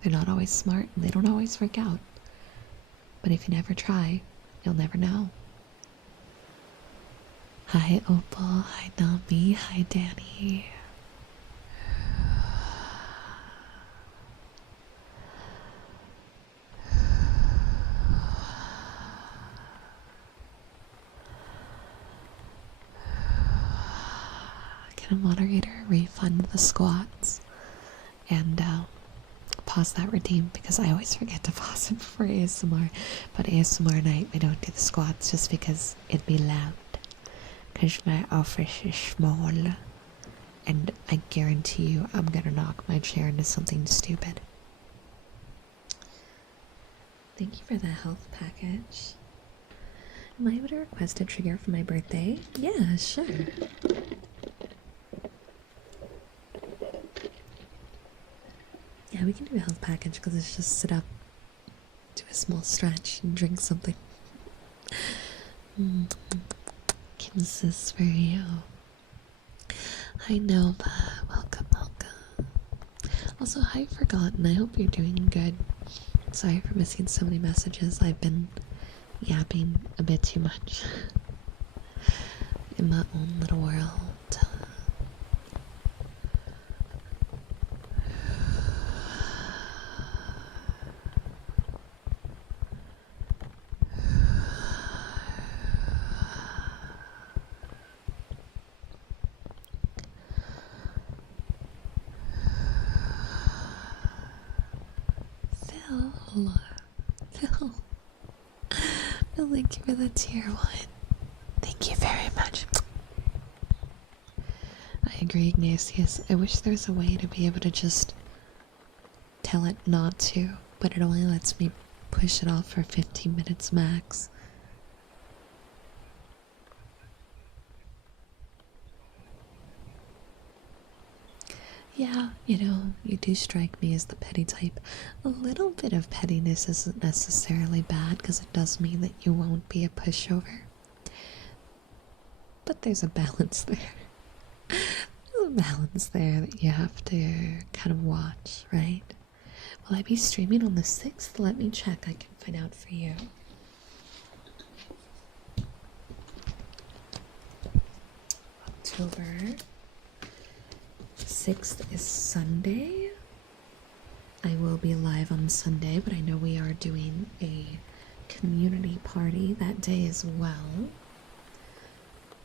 They're not always smart, and they don't always work out. But if you never try, you'll never know. Hi Opal, hi Nami, hi Danny. Can a moderator refund the squats and pause that redeem? Because I always forget to pause it before ASMR. But ASMR night, we don't do the squats just because it'd be loud. Because my office is small. And I guarantee you I'm gonna knock my chair into something stupid. Thank you for the health package. Am I able to request a trigger for my birthday? Yeah, sure. Yeah, we can do a health package because it's just sit up, do a small stretch, and drink something. Kisses for you. Hi Nova, welcome, welcome. Also, hi Forgotten, I hope you're doing good. Sorry for missing so many messages. I've been yapping a bit too much in my own little world. Phil, thank you for the tier 1. Thank you very much. I agree, Ignatius. I wish there's a way to be able to just tell it not to, but it only lets me push it off for 15 minutes max. Yeah, you do strike me as the petty type. A little bit of pettiness isn't necessarily bad because it does mean that you won't be a pushover. But there's a balance there. There's a balance there that you have to kind of watch, right? Will I be streaming on the 6th? Let me check. I can find out for you. October 6th is Sunday. I will be live on Sunday, but I know we are doing a community party that day as well.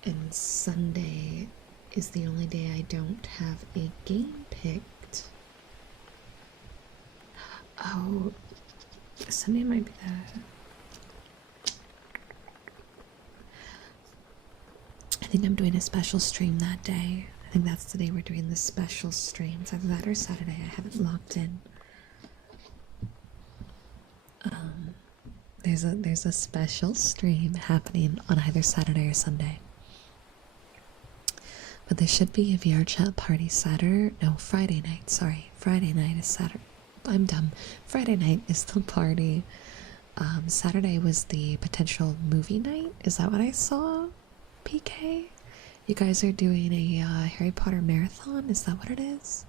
And Sunday is the only day I don't have a game picked. Oh, Sunday might be think I'm doing a special stream that day. I think that's the day we're doing the special streams. Either that or Saturday. I haven't locked in. There's a special stream happening on either Saturday or Sunday. But there should be a VR chat party Friday night. Sorry, Friday night is Saturday. I'm dumb. Friday night is the party. Saturday was the potential movie night. Is that what I saw? PK? You guys are doing a Harry Potter marathon? Is that what it is?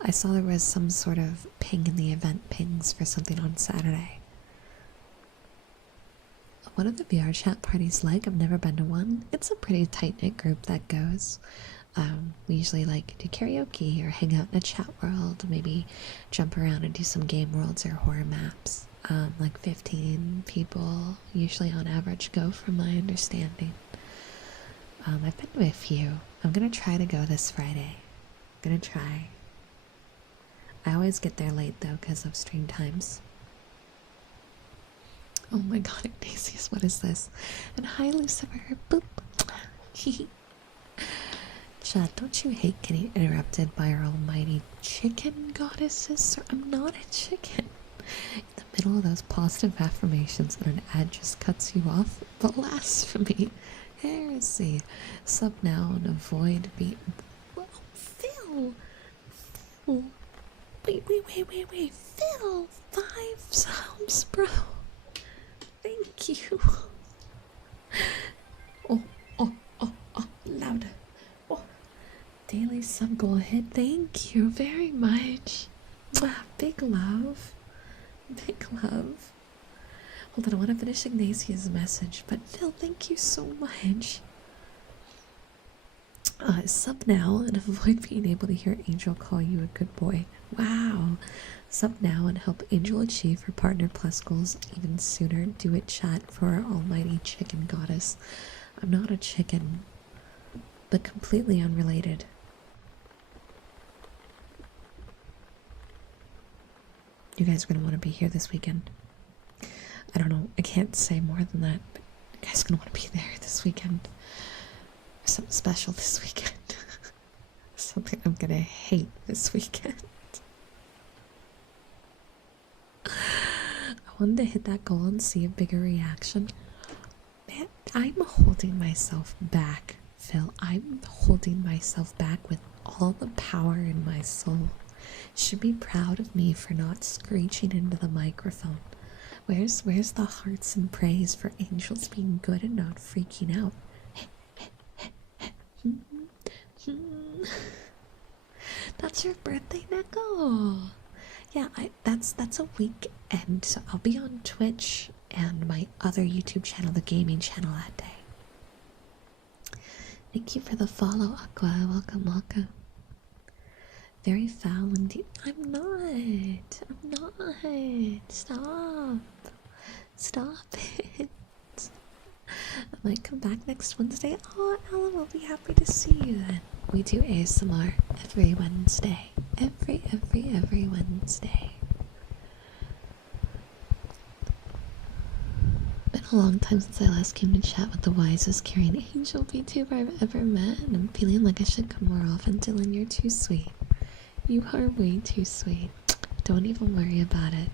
I saw there was some sort of ping in the event pings for something on Saturday. What are the VR chat parties like? I've never been to one. It's a pretty tight-knit group that goes. We usually like do karaoke or hang out in a chat world, maybe jump around and do some game worlds or horror maps. Like 15 people usually on average go from my understanding. I've been to a few. I'm gonna try to go this Friday. I'm gonna try. I always get there late though because of stream times. Oh my god, Ignatius, what is this? And hi, Lucifer. Boop. Chad, don't you hate getting interrupted by our almighty chicken goddesses? Sir, I'm not a chicken. In the middle of those positive affirmations and an ad just cuts you off. Blasphemy. Heresy. Sub now and avoid being... Whoa, Phil! Phil! Wait. Phil! 5 subs, bro. Thank you. Oh, louder. Oh, daily sub goal hit. Thank you very much. Big love. Big love. Hold on, I want to finish Ignatius' message, but Phil, thank you so much. Sub now and avoid being able to hear Angel call you a good boy. Wow. Sub now and help Angel achieve her Partner Plus goals even sooner. Do it, chat, for our almighty chicken goddess. I'm not a chicken, but completely unrelated. You guys are going to want to be here this weekend. I don't know, I can't say more than that, but you guys are going to want to be there this weekend. There's something special this weekend. Something I'm going to hate this weekend. I wanted to hit that goal and see a bigger reaction. Man, I'm holding myself back, Phil. I'm holding myself back with all the power in my soul. Should be proud of me for not screeching into the microphone. Where's the hearts and praise for Angels being good and not freaking out? That's your birthday, Neko. Yeah, that's a weekend, so I'll be on Twitch and my other YouTube channel, the gaming channel, that day. Thank you for the follow, Aqua. Welcome. Very foul indeed. I'm not. Stop it. I might come back next Wednesday. Oh, Ellen, I'll be happy to see you then. We do ASMR every Wednesday. Every Wednesday. Been a long time since I last came to chat with the wisest carrying angel VTuber I've ever met, and I'm feeling like I should come more often. Dylan, you're too sweet. You are way too sweet. Don't even worry about it.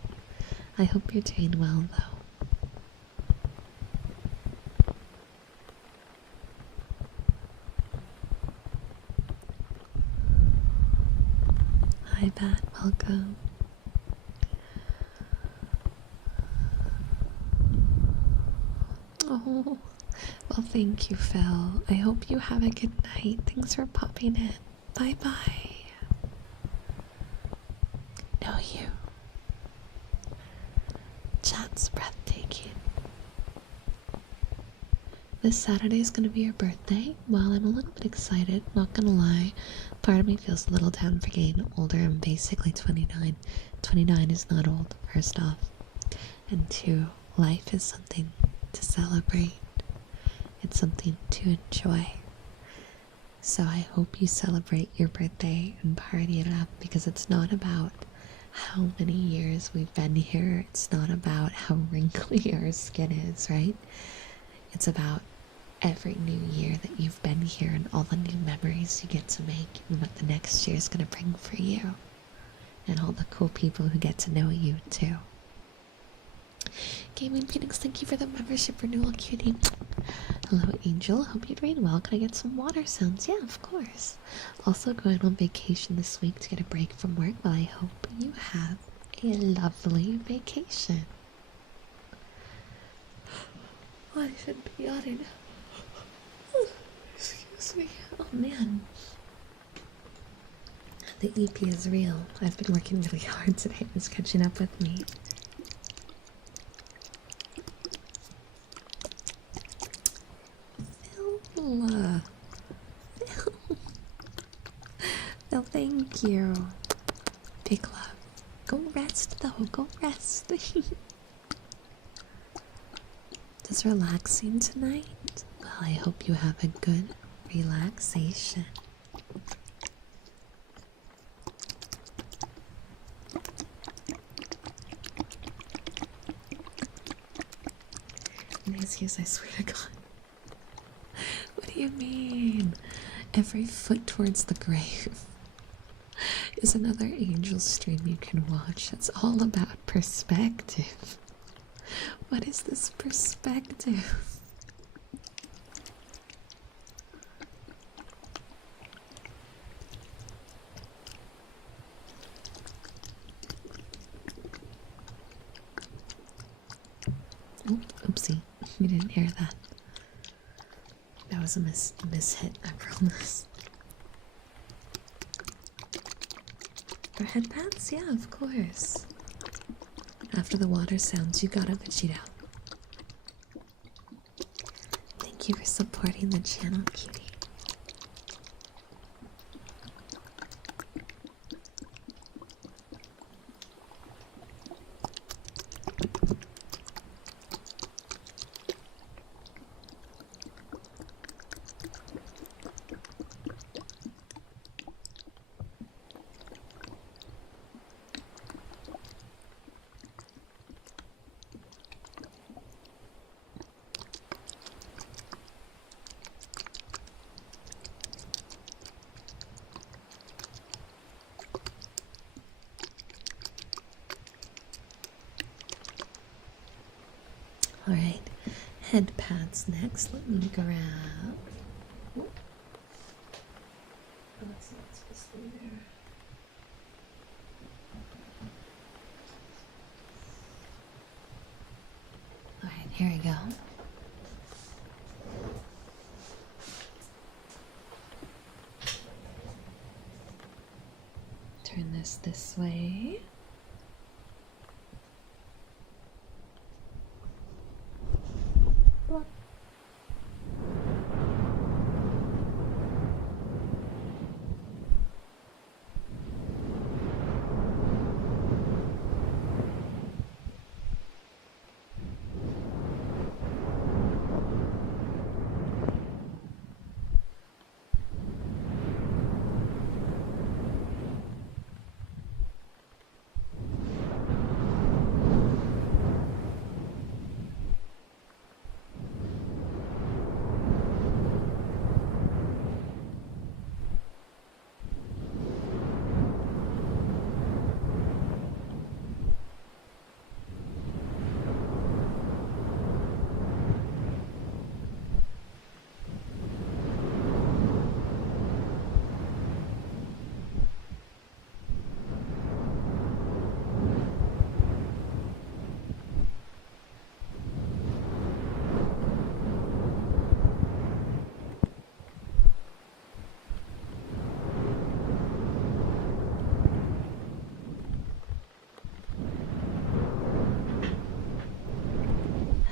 I hope you're doing well, though. Hi, Pat. Welcome. Oh, well, thank you, Phil. I hope you have a good night. Thanks for popping in. Bye-bye. No, you. Chat's breathtaking. This Saturday is going to be your birthday. Well, I'm a little bit excited, not gonna lie. Part of me feels a little down for getting older. I'm basically 29. 29 is not old, first off. And 2, life is something to celebrate. It's something to enjoy. So I hope you celebrate your birthday and party it up, because it's not about how many years we've been here. It's not about how wrinkly our skin is, right? It's about every new year that you've been here and all the new memories you get to make and what the next year is going to bring for you. And all the cool people who get to know you too. Gaming Phoenix, thank you for the membership renewal, cutie. Hello, Angel. Hope you're doing well. Can I get some water sounds? Yeah, of course. Also going on vacation this week to get a break from work. Well, I hope you have a lovely vacation. Oh, I should be yawning. Excuse me. Oh, man. The EP is real. I've been working really hard today. It's catching up with me. Phil. Phil, thank you. Big love. Go rest, though. Go rest. Just relaxing tonight? Well, I hope you have a good relaxation. Nice use, I swear to God. What do you mean? Every foot towards the grave is another angel stream you can watch. It's all about perspective. What is this perspective? Oh, oopsie. You didn't hear that. That was a miss-hit, I promise. For headpads? Yeah, of course. After the water sounds, you gotta cheat out. Thank you for supporting the channel, cutie. Alright, head pads next. Let me grab. Oh, that's not supposed to be there. Alright, here we go. Turn this way.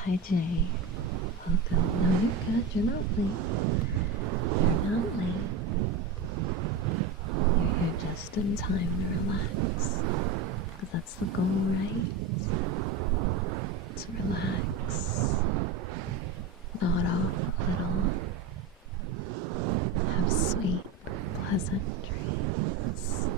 Hi, Jay. Welcome. No, you're good. You're not late. You're not late. You're here just in time to relax. Because that's the goal, right? To relax. Nod off a little. Have sweet, pleasant dreams.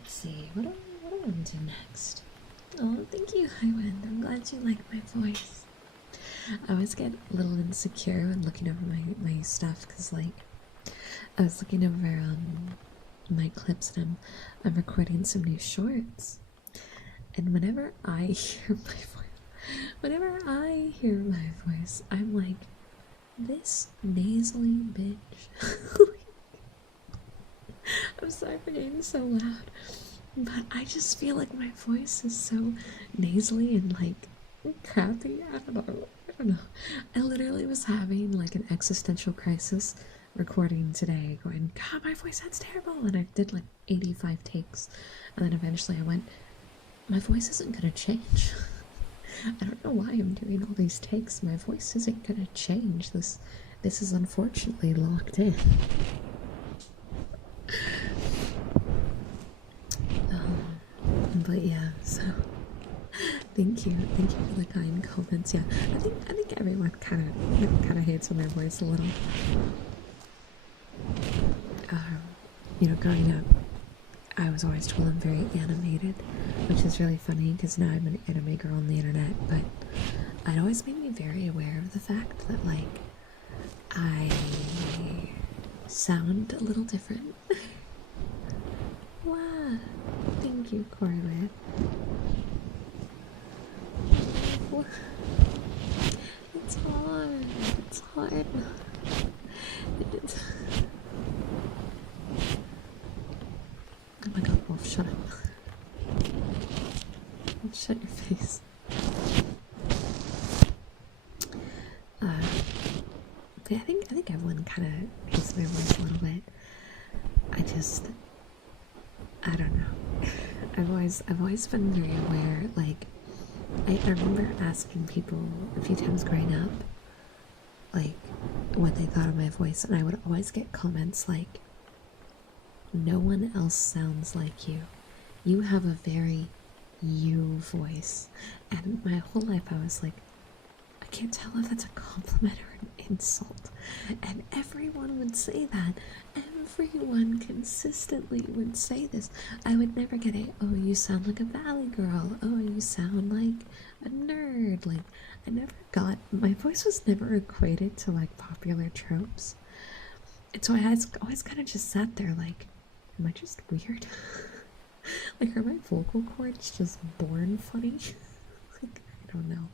let's see. What do I want to do next? Oh, thank you, Highwind. I'm glad you like my voice. I always get a little insecure when looking over my stuff because, like, I was looking over my clips and I'm recording some new shorts. And whenever I hear my voice, I'm like, this nasally bitch. I'm sorry for getting so loud, but I just feel like my voice is so nasally and like crappy. I don't know. I literally was having like an existential crisis recording today, going, God, my voice sounds terrible. And I did like 85 takes, and then eventually I went, my voice isn't gonna change. I don't know why I'm doing all these takes. My voice isn't gonna change. This is unfortunately locked in. But yeah, so thank you for the kind comments. Yeah, I think everyone kind of hates on my voice a little. You know, growing up, I was always told I'm very animated, which is really funny because now I'm an anime girl on the internet. But it always made me very aware of the fact that like I sound a little different. Wow, thank you, Corwin. It's hard. It's hard. It's... Oh my god, Wolf, shut up. Shut your face. But I think everyone kind of hates my voice a little bit. I don't know. I've always been very aware. Like, I remember asking people a few times growing up, like, what they thought of my voice, and I would always get comments like, no one else sounds like you. You have a very you voice. And my whole life I was like, I can't tell if that's a compliment or an insult. And everyone would say that. Everyone consistently would say this. I would never get a, oh, you sound like a valley girl. Oh, you sound like a nerd. Like, I never got, my voice was never equated to like popular tropes. And so I always kind of just sat there like, am I just weird? Like, are my vocal cords just born funny? Like, I don't know.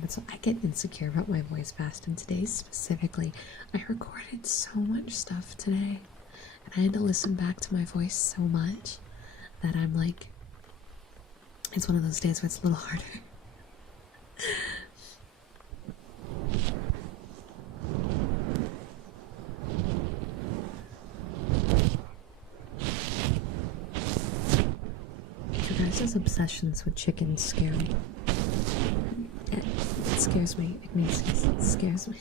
But so I get insecure about my voice fast, and today specifically, I recorded so much stuff today, and I had to listen back to my voice so much that I'm like, it's one of those days where it's a little harder. You guys' obsessions with chickens scare me. It scares me. Ignatius, it scares me.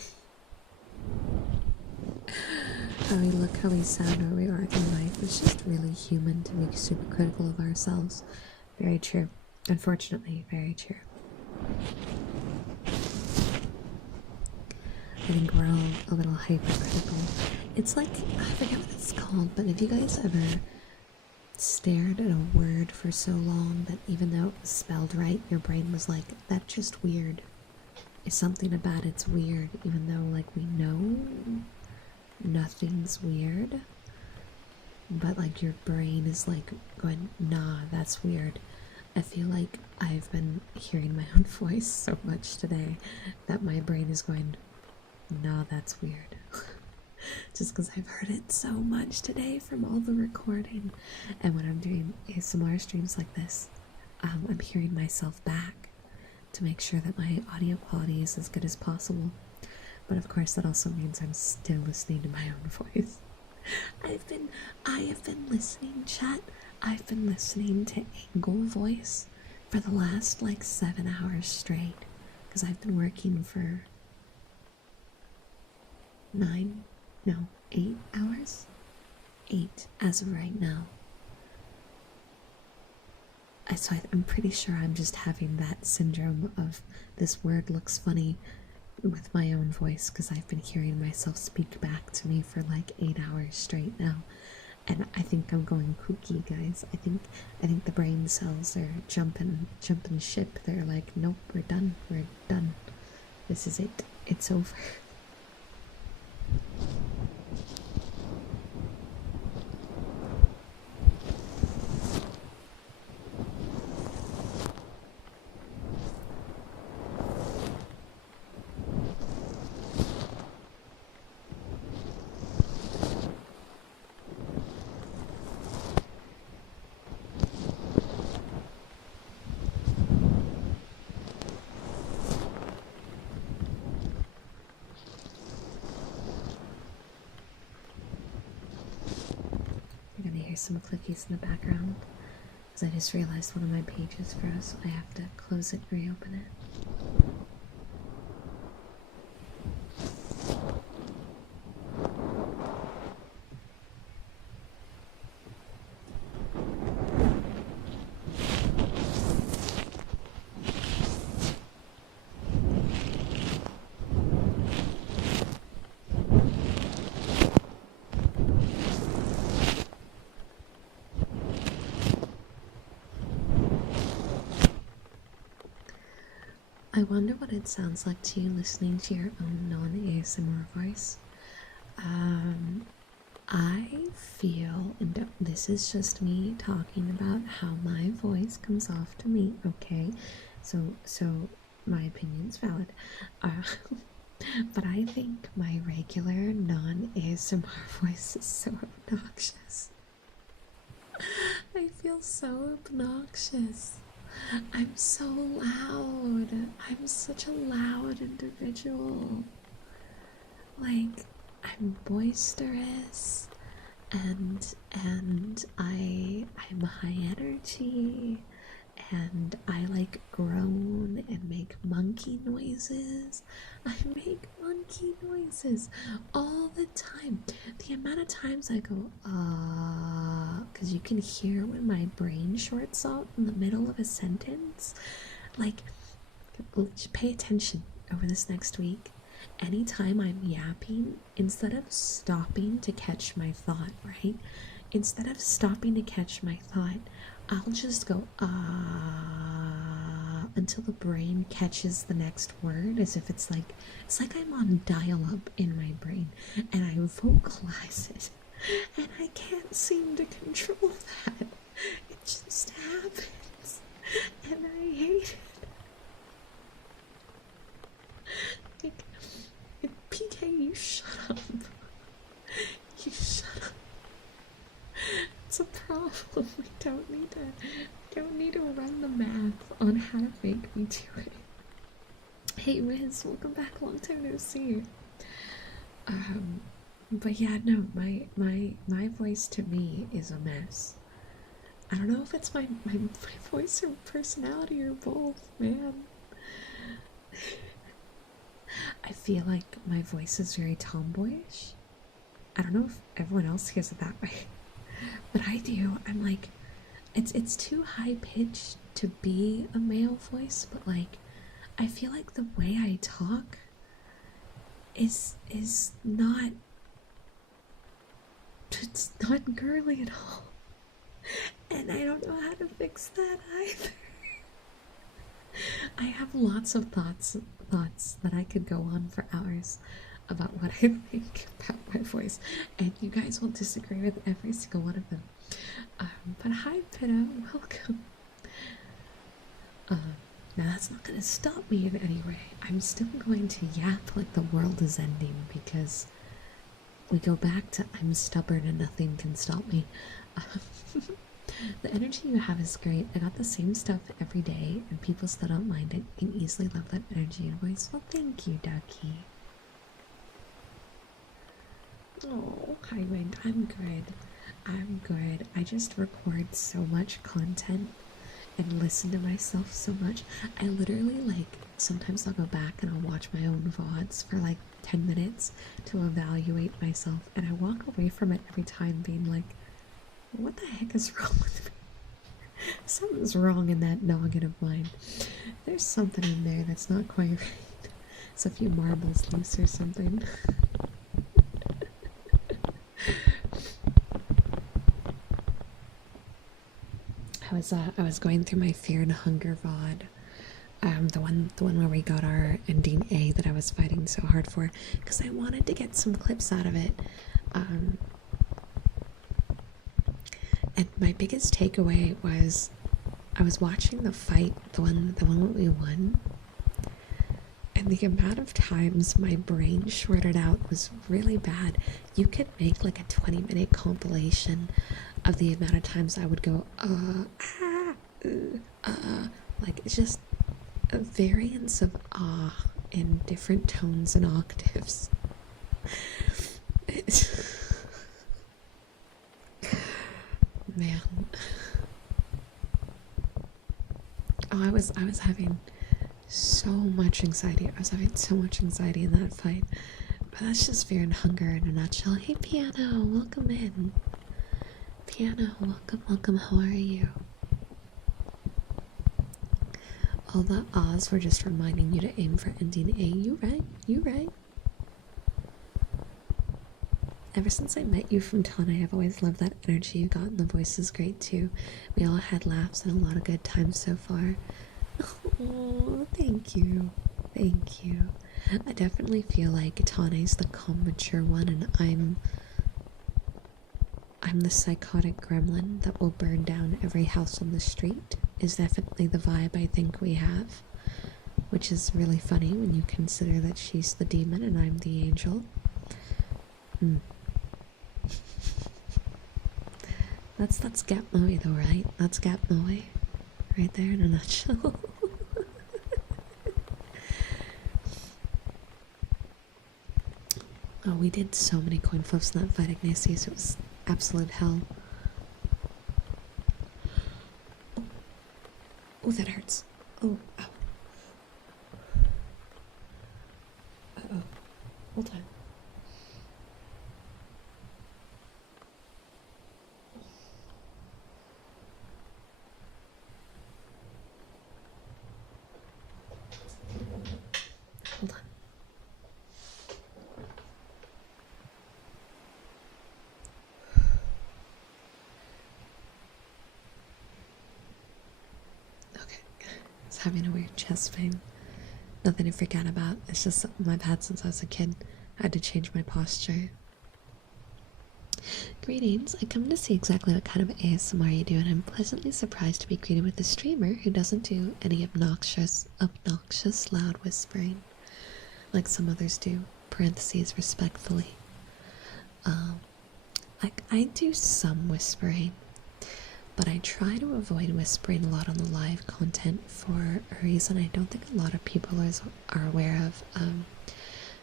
How we look, how we sound, where we are in life. It's just really human to be super critical of ourselves. Very true. Unfortunately, very true. I think we're all a little hypercritical. It's like, I forget what it's called, but have you guys ever stared at a word for so long that even though it was spelled right, your brain was like, that's just weird. Is something about it's weird, even though like we know nothing's weird, but like your brain is like going, nah, that's weird. I feel like I've been hearing my own voice so much today that my brain is going, nah, that's weird. Just because I've heard it so much today from all the recording. And when I'm doing ASMR streams like this, I'm hearing myself back to make sure that my audio quality is as good as possible. But of course that also means I'm still listening to my own voice. I have been listening, chat. I've been listening to Angle Voice for the last like 7 hours straight. Because I've been working for 8 hours? 8 as of right now. So I'm pretty sure I'm just having that syndrome of this word looks funny with my own voice because I've been hearing myself speak back to me for like 8 hours straight now. And I think I'm going kooky, guys. I think the brain cells are jumping ship. They're like, nope, we're done. We're done. This is it. It's over. You're gonna hear some clickies in the background because I just realized one of my pages froze, so I have to close it and reopen it. I wonder what it sounds like to you listening to your own non-ASMR voice. I feel, and this is just me talking about how my voice comes off to me, okay? So my opinion's valid. But I think my regular non-ASMR voice is so obnoxious. I feel so obnoxious. I'm so loud. I'm such a loud individual. Like, I'm boisterous and I'm high energy and I like groan and make monkey noises. I make monkey noises all the time. The amount of times I go, because you can hear when my brain shorts out in the middle of a sentence. Like, pay attention over this next week. Anytime I'm yapping, instead of stopping to catch my thought, right? Instead of stopping to catch my thought, I'll just go until the brain catches the next word, as if it's like I'm on dial-up in my brain and I vocalize it and I can't seem to control that. It just happens and I hate it. PK, you shut up. You shut up. It's a problem. We don't need to run the math on how to make me do it. Hey Riz, welcome back. Long time no see. But yeah, no, my voice to me is a mess. I don't know if it's my voice or personality or both, man. I feel like my voice is very tomboyish. I don't know if everyone else hears it that way, but I do. I'm like, it's too high pitched to be a male voice, but like, I feel like the way I talk is not, it's not girly at all, and I don't know how to fix that either. I have lots of thoughts that I could go on for hours about what I think about my voice, and you guys will disagree with every single one of them. But hi, Pitta, welcome. Now that's not going to stop me in any way. I'm still going to yap like the world is ending because we go back to I'm stubborn and nothing can stop me. The energy you have is great. I got the same stuff every day, and people still don't mind it. You can easily love that energy and voice. Well, thank you, Ducky. Oh, hi, Wind. I'm good. I'm good. I just record so much content and listen to myself so much. I literally, like, sometimes I'll go back and I'll watch my own VODs for like 10 minutes to evaluate myself, and I walk away from it every time being like, what the heck is wrong with me? Something's wrong in that noggin of mine. There's something in there that's not quite right. It's a few marbles loose or something. I was going through my Fear and Hunger VOD. The one where we got our ending A that I was fighting so hard for, because I wanted to get some clips out of it. And my biggest takeaway was I was watching the fight, the one that we won, and the amount of times my brain shorted out was really bad. You could make like a 20-minute compilation of the amount of times I would go, like it's just a variance of in different tones and octaves. Man. Oh, I was having so much anxiety. I was having so much anxiety in that fight. But that's just Fear and Hunger in a nutshell. Hey, Piano, welcome in. Piano, welcome. How are you? All the ahs were just reminding you to aim for ending A. You right. Ever since I met you from Tana, I've always loved that energy you got, and the voice is great too. We all had laughs and a lot of good times so far. Oh, thank you. I definitely feel like Tane's the calm, mature one, and I'm the psychotic gremlin that will burn down every house on the street. Is definitely the vibe I think we have, which is really funny when you consider that she's the demon and I'm the angel. That's Gap Moe though, right? That's Gap Moe right there in a nutshell. Oh, we did so many coin flips in that fight, Ignatius. It was absolute hell. Oh, that hurts. Oh, ow. Uh-oh. Hold on. Hold on. Okay. I was having a weird chest pain. Nothing to freak out about. It's just something I've had since I was a kid. I had to change my posture. Greetings. I come to see exactly what kind of ASMR you do, and I'm pleasantly surprised to be greeted with a streamer who doesn't do any obnoxious loud whispering like some others do. Parentheses, respectfully. I do some whispering, but I try to avoid whispering a lot on the live content for a reason I don't think a lot of people are aware of.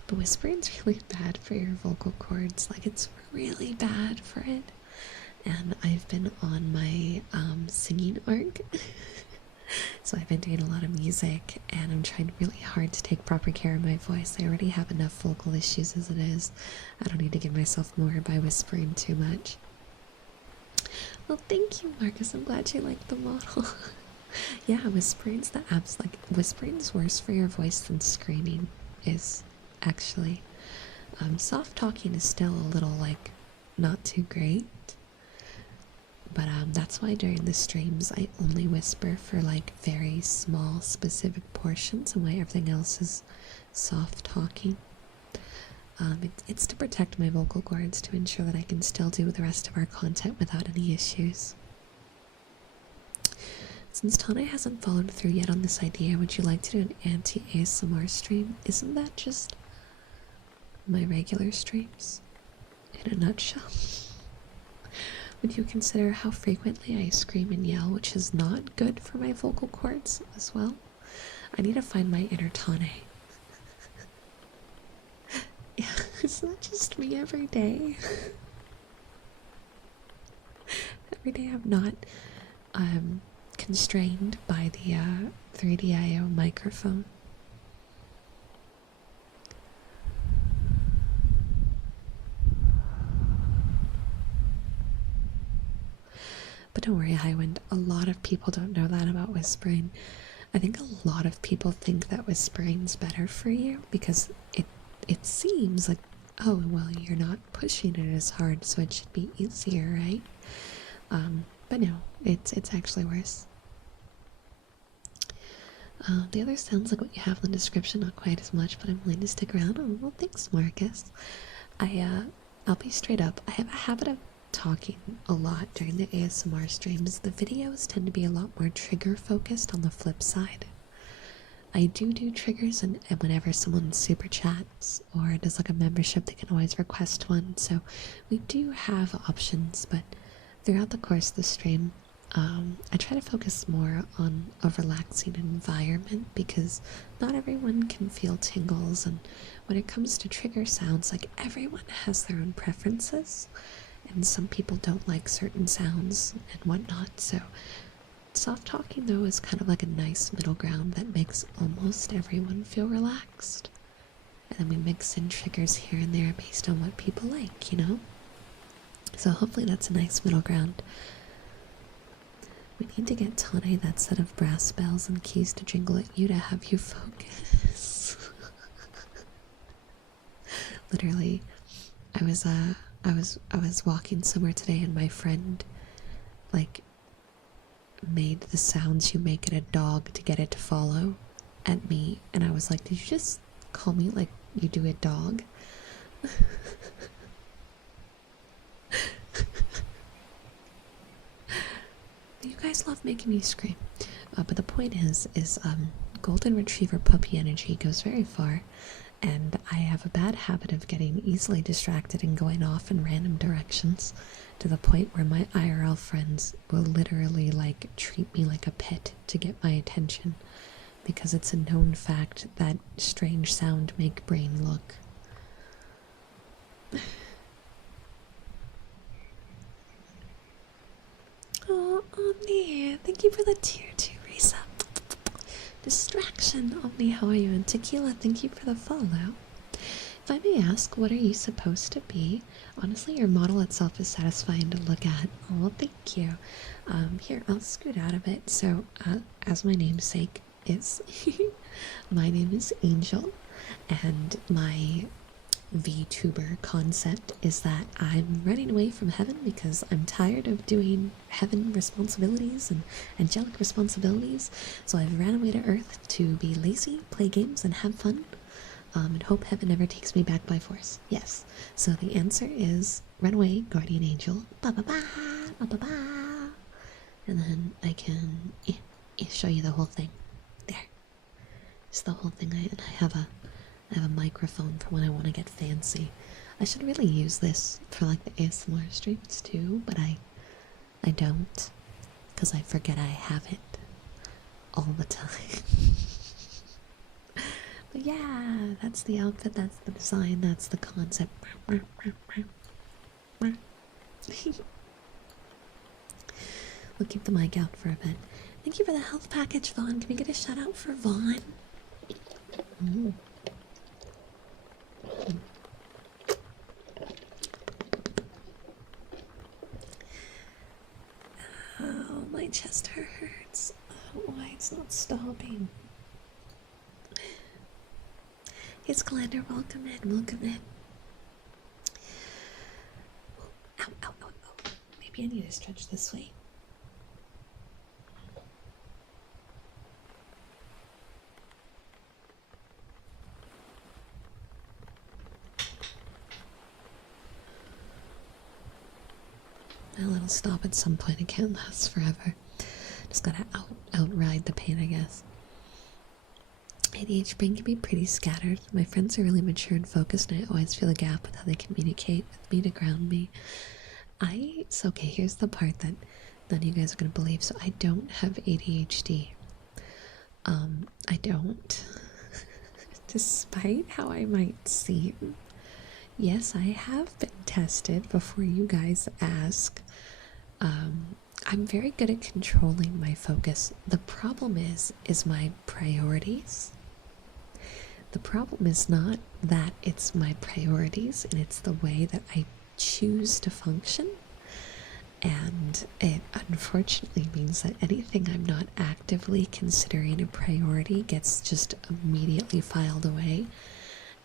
But whispering's really bad for your vocal cords. Like, it's really bad for it. And I've been on my singing arc. So I've been doing a lot of music, and I'm trying really hard to take proper care of my voice. I already have enough vocal issues as it is. I don't need to give myself more by whispering too much. Well, thank you, Marcus. I'm glad you liked the model. Yeah, whispering's the abs. Like, whispering's worse for your voice than screaming is, actually. Soft talking is still a little, like, not too great. But that's why during the streams I only whisper for like very small specific portions, and why everything else is soft talking. It's to protect my vocal cords, to ensure that I can still do the rest of our content without any issues. Since Tana hasn't followed through yet on this idea, would you like to do an anti-ASMR stream? Isn't that just my regular streams in a nutshell? Would you consider how frequently I scream and yell, which is not good for my vocal cords as well? I need to find my inner Tane. Yeah, it's not just me every day. Every day I'm not constrained by the 3DIO microphone. But don't worry, Highwind, a lot of people don't know that about whispering. I think a lot of people think that whispering's better for you because it seems like, oh, well, you're not pushing it as hard, so it should be easier, right? But no, it's actually worse. The other sounds like what you have in the description, not quite as much, but I'm willing to stick around. Oh, well, thanks, Marcus. I'll be straight up. I have a habit of talking a lot during the ASMR streams. The videos tend to be a lot more trigger focused on the flip side. I do triggers, and whenever someone super chats or does like a membership, they can always request one. So we do have options, but throughout the course of the stream, I try to focus more on a relaxing environment because not everyone can feel tingles, and when it comes to trigger sounds, like everyone has their own preferences, and some people don't like certain sounds and whatnot. So soft talking though is kind of like a nice middle ground that makes almost everyone feel relaxed, and then we mix in triggers here and there based on what people like, you know? So hopefully that's a nice middle ground. We need to get Tane that set of brass bells and keys to jingle at you to have you focus. Literally, I was walking somewhere today, and my friend like made the sounds you make at a dog to get it to follow at me, and I was like, did you just call me like you do a dog? You guys love making me scream. But the point is golden retriever puppy energy goes very far, and I have a bad habit of getting easily distracted and going off in random directions, to the point where my IRL friends will literally like treat me like a pet to get my attention, because it's a known fact that strange sound make brain look. Oh, Omni, thank you for the tier 2 resub. Distraction, Omni, how are you? And Tequila, thank you for the follow. If I may ask, what are you supposed to be? Honestly, your model itself is satisfying to look at. Oh, thank you. Here, I'll scoot out of it. So, as my namesake is, my name is Angel, and my VTuber concept is that I'm running away from heaven because I'm tired of doing heaven responsibilities and angelic responsibilities. So I've ran away to earth to be lazy, play games, and have fun, and hope heaven never takes me back by force. Yes. So the answer is run away, guardian angel. Ba ba ba ba ba ba. And then I can show you the whole thing. There. It's the whole thing. I have a microphone for when I want to get fancy. I should really use this for like the ASMR streams too, but I don't, because I forget I have it all the time. But yeah, that's the outfit, that's the design, that's the concept. We'll keep the mic out for a bit. Thank you for the health package, Vaughn. Can we get a shout out for Vaughn? Ooh. Oh, my chest hurts. Oh, why it's not stopping. It's Glander, welcome in, welcome in. Ow, ow, ow, ow. Maybe I need to stretch this way. Well, it'll stop at some point. It can't last forever. Just gotta outride the pain, I guess. ADHD brain can be pretty scattered. My friends are really mature and focused, and I always feel a gap with how they communicate with me to ground me. So okay, here's the part that none of you guys are gonna believe. So I don't have ADHD. I don't. Despite how I might seem. Yes, I have been tested before you guys ask. I'm very good at controlling my focus. The problem is my priorities. The problem is not that it's my priorities, and it's the way that I choose to function. And it unfortunately means that anything I'm not actively considering a priority gets just immediately filed away.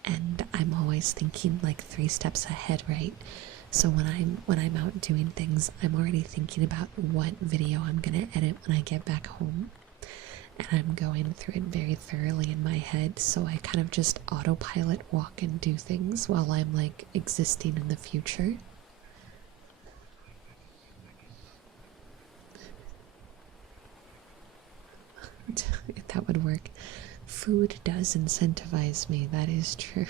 And I'm always thinking like 3 steps ahead, right? So when I'm out doing things, I'm already thinking about what video I'm gonna edit when I get back home. And I'm going through it very thoroughly in my head, so I kind of just autopilot walk and do things while I'm like existing in the future. That would work. Food does incentivize me, that is true.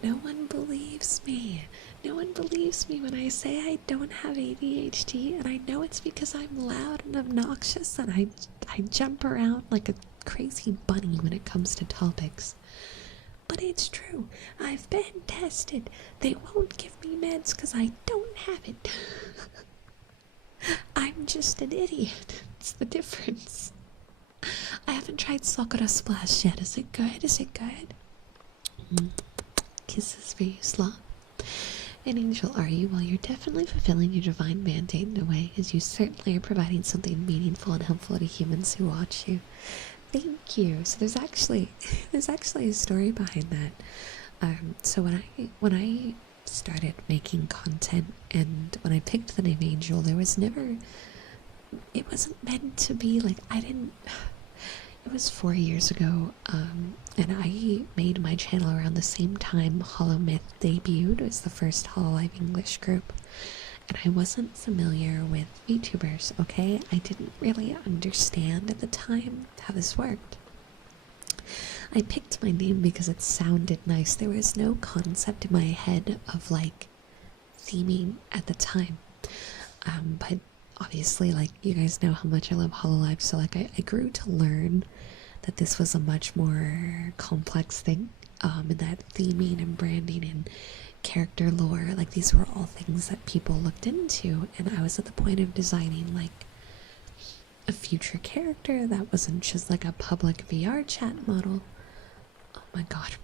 No one believes me. No one believes me when I say I don't have ADHD, and I know it's because I'm loud and obnoxious and I jump around like a crazy bunny when it comes to topics. But it's true. I've been tested. They won't give me meds because I don't have it. I'm just an idiot. It's the difference. I haven't tried Sakura Splash yet. Is it good? Is it good? Kisses for you, Slaw. An angel are you? Well, you're definitely fulfilling your divine mandate in a way, as you certainly are providing something meaningful and helpful to humans who watch you. Thank you. So there's actually a story behind that. So when I started making content and when I picked the name Angel, there was never, it wasn't meant to be like, it was 4 years ago, and I made my channel around the same time Hollow Myth debuted. It was the first Hololive English group, and I wasn't familiar with VTubers, okay? I didn't really understand at the time how this worked. I picked my name because it sounded nice. There was no concept in my head of, like, theming at the time. But obviously, like, you guys know how much I love Hololive, so, like, I grew to learn that this was a much more complex thing, and that theming and branding and character lore, like, these were all things that people looked into, and I was at the point of designing, like, a future character that wasn't just, like, a public VR chat model. Oh my god,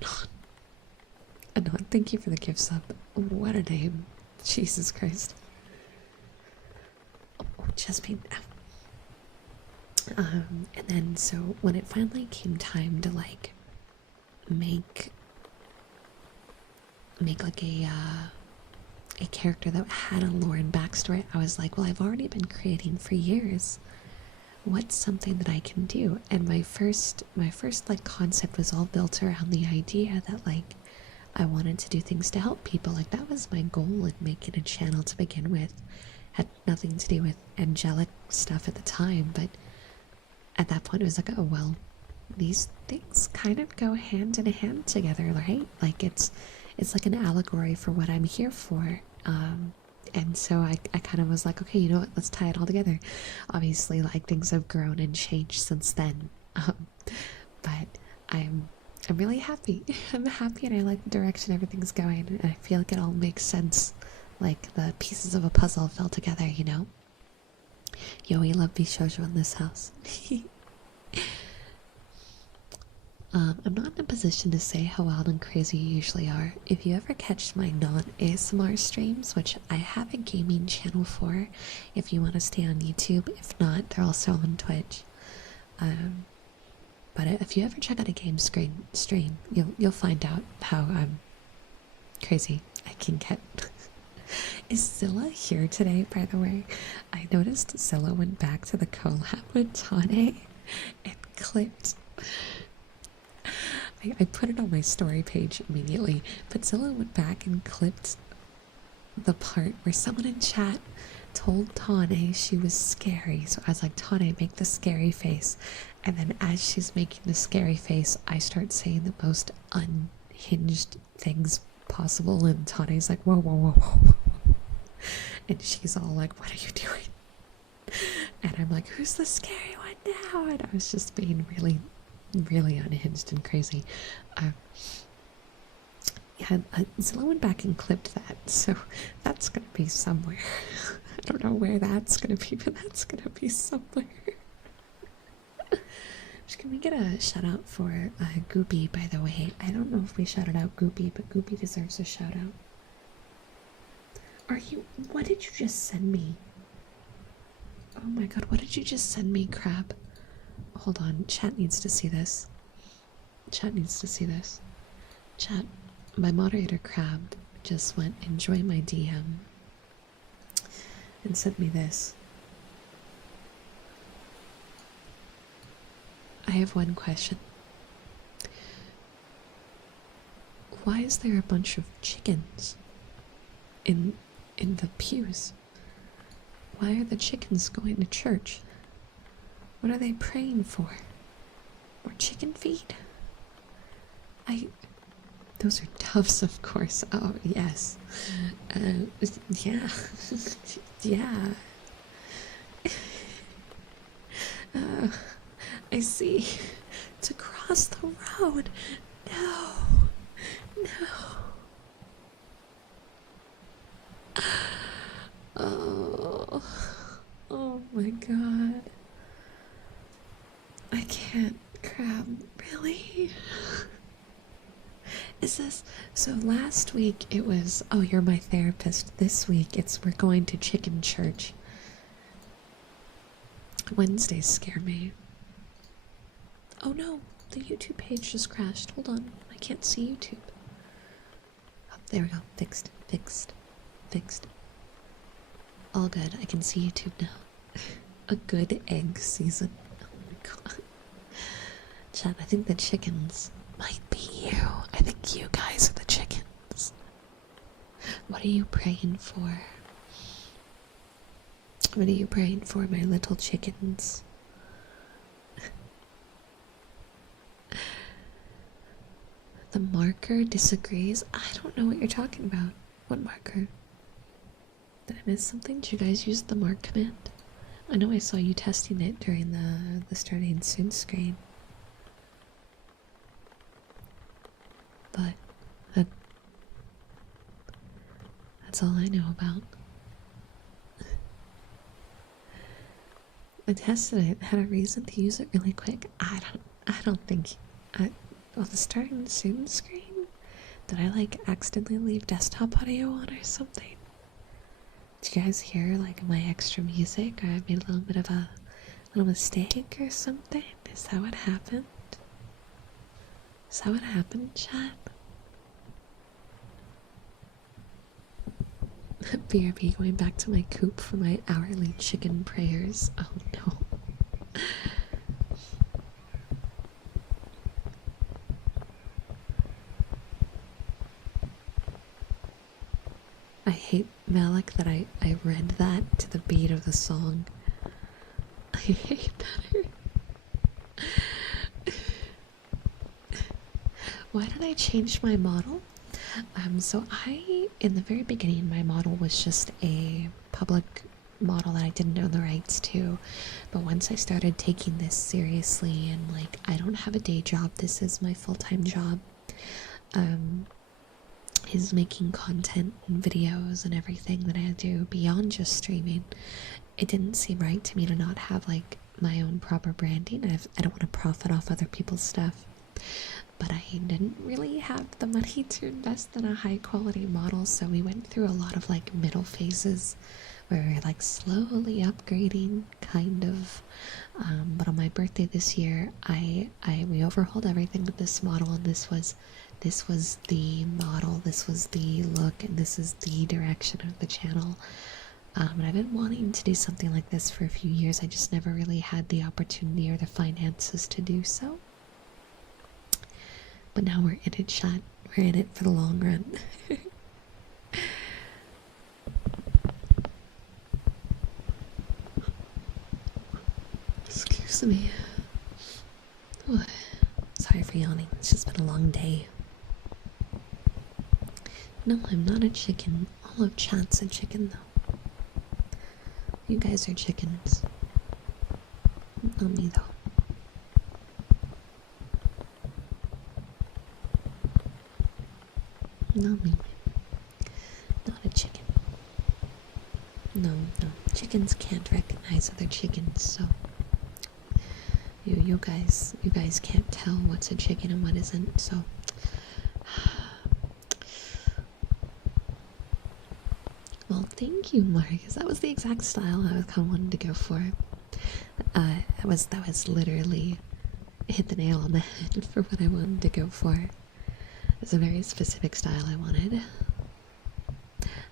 Anon, thank you for the gift sub. What a name. Jesus Christ. Jasmine. And then so when it finally came time to like make like a character that had a lore and backstory, I was like, well, I've already been creating for years. What's something that I can do? And my first like concept was all built around the idea that like I wanted to do things to help people. Like that was my goal in making a channel to begin with. Had nothing to do with angelic stuff at the time, but at that point it was like, oh well, these things kind of go hand in hand together, right? Like it's like an allegory for what I'm here for. And so I kind of was like, okay, you know what, let's tie it all together. Obviously, like, things have grown and changed since then, but I'm really happy. I'm happy, and I like the direction everything's going, and I feel like it all makes sense, like the pieces of a puzzle fell together, you know? Yo, we love Bishoujo in this house. I'm not in a position to say how wild and crazy you usually are. If you ever catch my non-ASMR streams, which I have a gaming channel for, if you want to stay on YouTube. If not, they're also on Twitch. But if you ever check out a game stream, you'll find out how crazy I can get. Is Zilla here today, by the way? I noticed Zilla went back to the collab with Tane and clipped. I put it on my story page immediately, but Zilla went back and clipped the part where someone in chat told Tane she was scary. So I was like, Tane, make the scary face. And then as she's making the scary face, I start saying the most unhinged things possible. And Tane's like, whoa, whoa, whoa, whoa. And she's all like, what are you doing? And I'm like, who's the scary one now? And I was just being really unhinged and crazy. Yeah, Zilla went back and clipped that, so that's gonna be somewhere. I don't know where that's gonna be, but that's gonna be somewhere. Can we get a shout out for Goopy, by the way? I don't know if we shouted out Goopy, but Goopy deserves a shout out. What did you just send me? Oh my god, what did you just send me, crap? Hold on, chat needs to see this. Chat needs to see this. Chat, my moderator Crab just went enjoy my DM and sent me this. I have one question. Why is there a bunch of chickens in the pews? Why are the chickens going to church? What are they praying for? More chicken feed? Those are doves, of course. Oh, yes. Yeah. Yeah. I see. It's across the road. No. No. Oh. Oh my god. I can't crab. Really? Is this so? Last week it was, oh, you're my therapist. This week it's, we're going to chicken church. Wednesdays scare me. Oh no, the YouTube page just crashed. Hold on, I can't see YouTube. Oh, there we go. Fixed. All good. I can see YouTube now. A good egg season. Oh my god. Chat, I think the chickens might be you. I think you guys are the chickens. What are you praying for? What are you praying for, my little chickens? The marker disagrees. I don't know what you're talking about. What marker? Did I miss something? Did you guys use the mark command? I know I saw you testing it during the starting soon screen. But that's all I know about. I tested it, had a reason to use it really quick. I don't think well, the starting soon screen? Did I like accidentally leave desktop audio on or something? Did you guys hear like my extra music, or I made a little bit of a little mistake or something? Is that what happened? Is that what happened, chat? BRB going back to my coop for my hourly chicken prayers. Oh no. I hate, Malik, that I read that to the beat of the song. I hate better. Why did I change my model? So in the very beginning, my model was just a public model that I didn't own the rights to. But once I started taking this seriously and like, I don't have a day job, this is my full-time job, is making content and videos and everything that I do beyond just streaming. It didn't seem right to me to not have like my own proper branding. I don't want to profit off other people's stuff. But I didn't really have the money to invest in a high quality model, so we went through a lot of like middle phases where we were like slowly upgrading, kind of. But on my birthday this year, we overhauled everything with this model, and this was the model, this was the look, and this is the direction of the channel. And I've been wanting to do something like this for a few years. I just never really had the opportunity or the finances to do so. But now we're in it, chat. We're in it for the long run. Excuse me. Oh, sorry for yawning. It's just been a long day. No, I'm not a chicken. All of chat's a chicken, though. You guys are chickens. Not me, though. Not me. Not a chicken. No. Chickens can't recognize other chickens, so you guys can't tell what's a chicken and what isn't, so well, thank you, Marcus. That was the exact style I was kind of wanting to go for. That was literally hit the nail on the head for what I wanted to go for. It's a very specific style I wanted.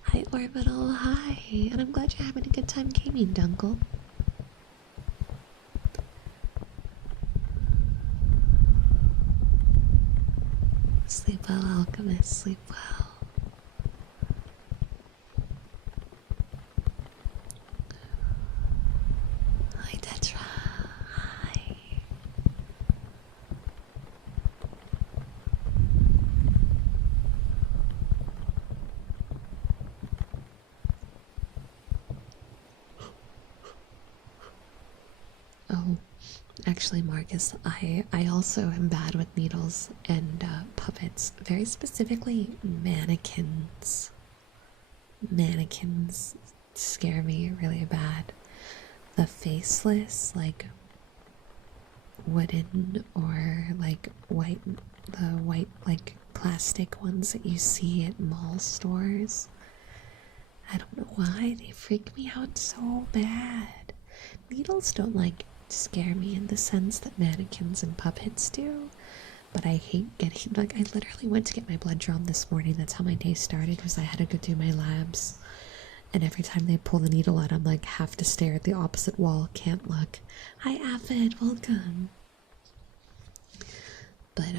Hi, Orbital. Hi. And I'm glad you're having a good time gaming, Dunkle. Sleep well, Alchemist. Sleep well. Hi, Tetra. Hi. Oh, actually, Marcus, I also am bad with needles and puppets. Very specifically, mannequins. Mannequins scare me really bad. The faceless, like wooden or like white, the white like plastic ones that you see at mall stores. I don't know why they freak me out so bad. Needles don't like scare me in the sense that mannequins and puppets do, but I hate getting, like, I literally went to get my blood drawn this morning. That's how my day started, because I had to go do my labs. And every time they pull the needle out, I'm like, have to stare at the opposite wall, can't look. Hi, Avid, welcome. But,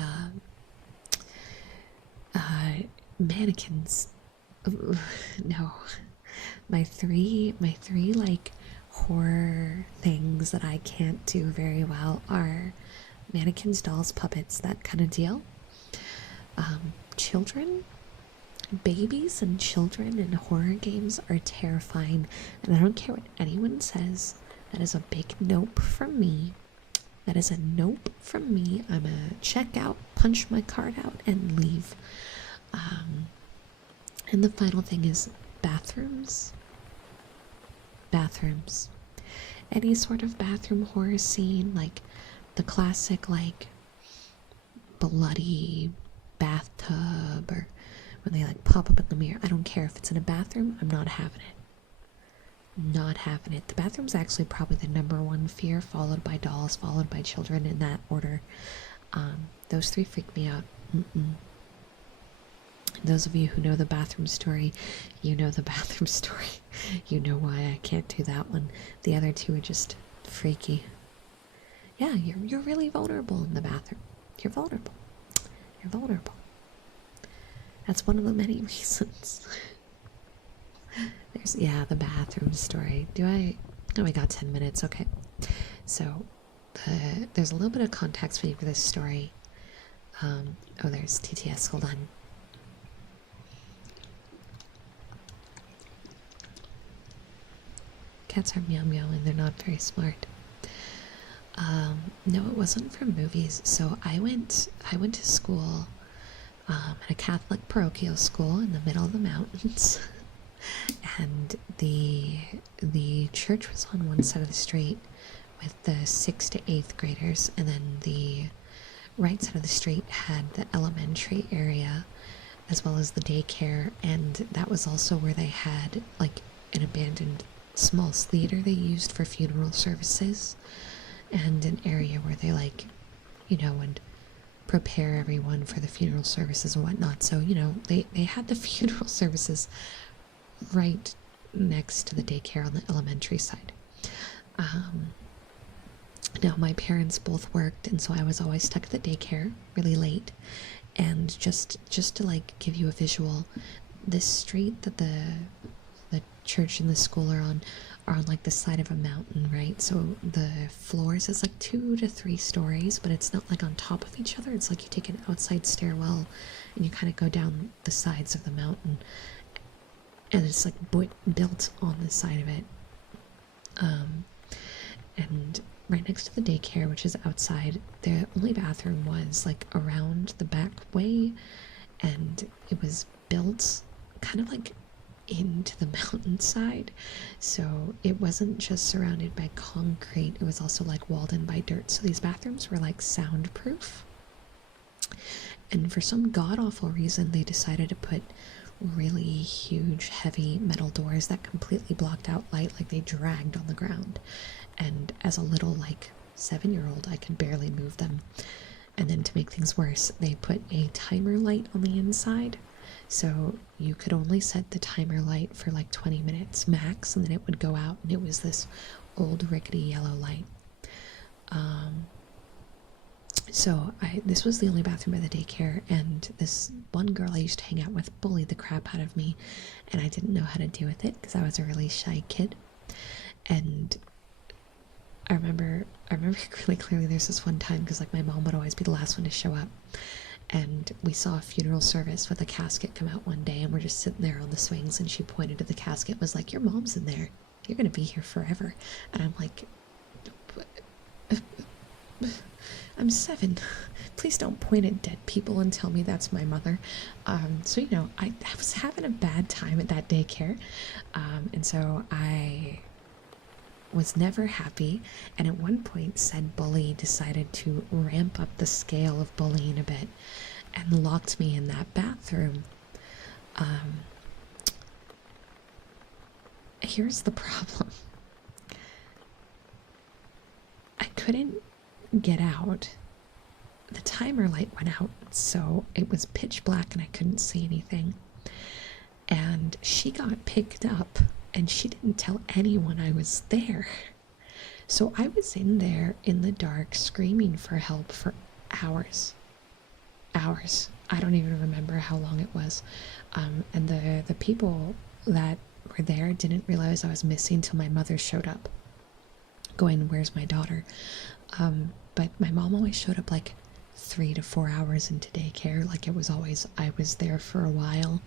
mannequins. No. My three, like, horror things that I can't do very well are mannequins, dolls, puppets, that kind of deal. Children, babies and children in horror games are terrifying, and I don't care what anyone says. That is a big nope from me. That is a nope from me. I'm gonna check out, punch my card out, and leave. And the final thing is bathrooms. Bathrooms. Any sort of bathroom horror scene, like the classic, like bloody bathtub, or when they like pop up in the mirror. I don't care if it's in a bathroom, I'm not having it. Not having it. The bathroom's actually probably the number one fear, followed by dolls, followed by children, in that order. Those three freak me out. Those of you who know the bathroom story, you know the bathroom story. You know why I can't do that one. The other two are just freaky. Yeah, you're really vulnerable in the bathroom. You're vulnerable. You're vulnerable. That's one of the many reasons. Yeah, the bathroom story. Oh, I got 10 minutes. Okay. So, there's a little bit of context for this story. Oh, there's TTS. Hold on. Cats are meow meowing. They're not very smart. No, it wasn't from movies. So I went to school at a Catholic parochial school in the middle of the mountains. And the church was on one side of the street with the 6th to 8th graders, and then the right side of the street had the elementary area as well as the daycare, and that was also where they had like an abandoned small theater they used for funeral services, and an area where they, like, would prepare everyone for the funeral services and whatnot. So, they had the funeral services right next to the daycare on the elementary side. Now, my parents both worked, and so I was always stuck at the daycare really late. And just to like give you a visual, this street that the church and the school are on like the side of a mountain, right? So the floors is like 2 to 3 stories, but it's not like on top of each other. It's like you take an outside stairwell and you kind of go down the sides of the mountain, and it's like built on the side of it. And right next to the daycare, which is outside, the only bathroom was like around the back way, and it was built kind of like into the mountainside, so it wasn't just surrounded by concrete, it was also like walled in by dirt. So these bathrooms were like soundproof, and for some god-awful reason they decided to put really huge heavy metal doors that completely blocked out light, like they dragged on the ground. And as a little like 7-year-old, I could barely move them. And then to make things worse, they put a timer light on the inside, So you could only set the timer light for like 20 minutes max, and then it would go out, and it was this old rickety yellow light. So this was the only bathroom at the daycare, and this one girl I used to hang out with bullied the crap out of me, and I didn't know how to deal with it because I was a really shy kid. And I remember really clearly there's this one time, because like my mom would always be the last one to show up, and we saw a funeral service with a casket come out one day, and we're just sitting there on the swings, and she pointed to the casket, was like, your mom's in there, you're gonna be here forever. And I'm like, I'm 7. Please don't point at dead people and tell me that's my mother. So, you know, I was having a bad time at that daycare. And so I was never happy. And at one point, said bully decided to ramp up the scale of bullying a bit and locked me in that bathroom. Here's the problem. I couldn't get out. The timer light went out, so it was pitch black and I couldn't see anything. And she got picked up, and she didn't tell anyone I was there. So I was in there in the dark screaming for help for hours. Hours. I don't even remember how long it was. And the people that were there didn't realize I was missing till my mother showed up, going, where's my daughter? But my mom always showed up like 3 to 4 hours into daycare. Like, it was always, I was there for a while,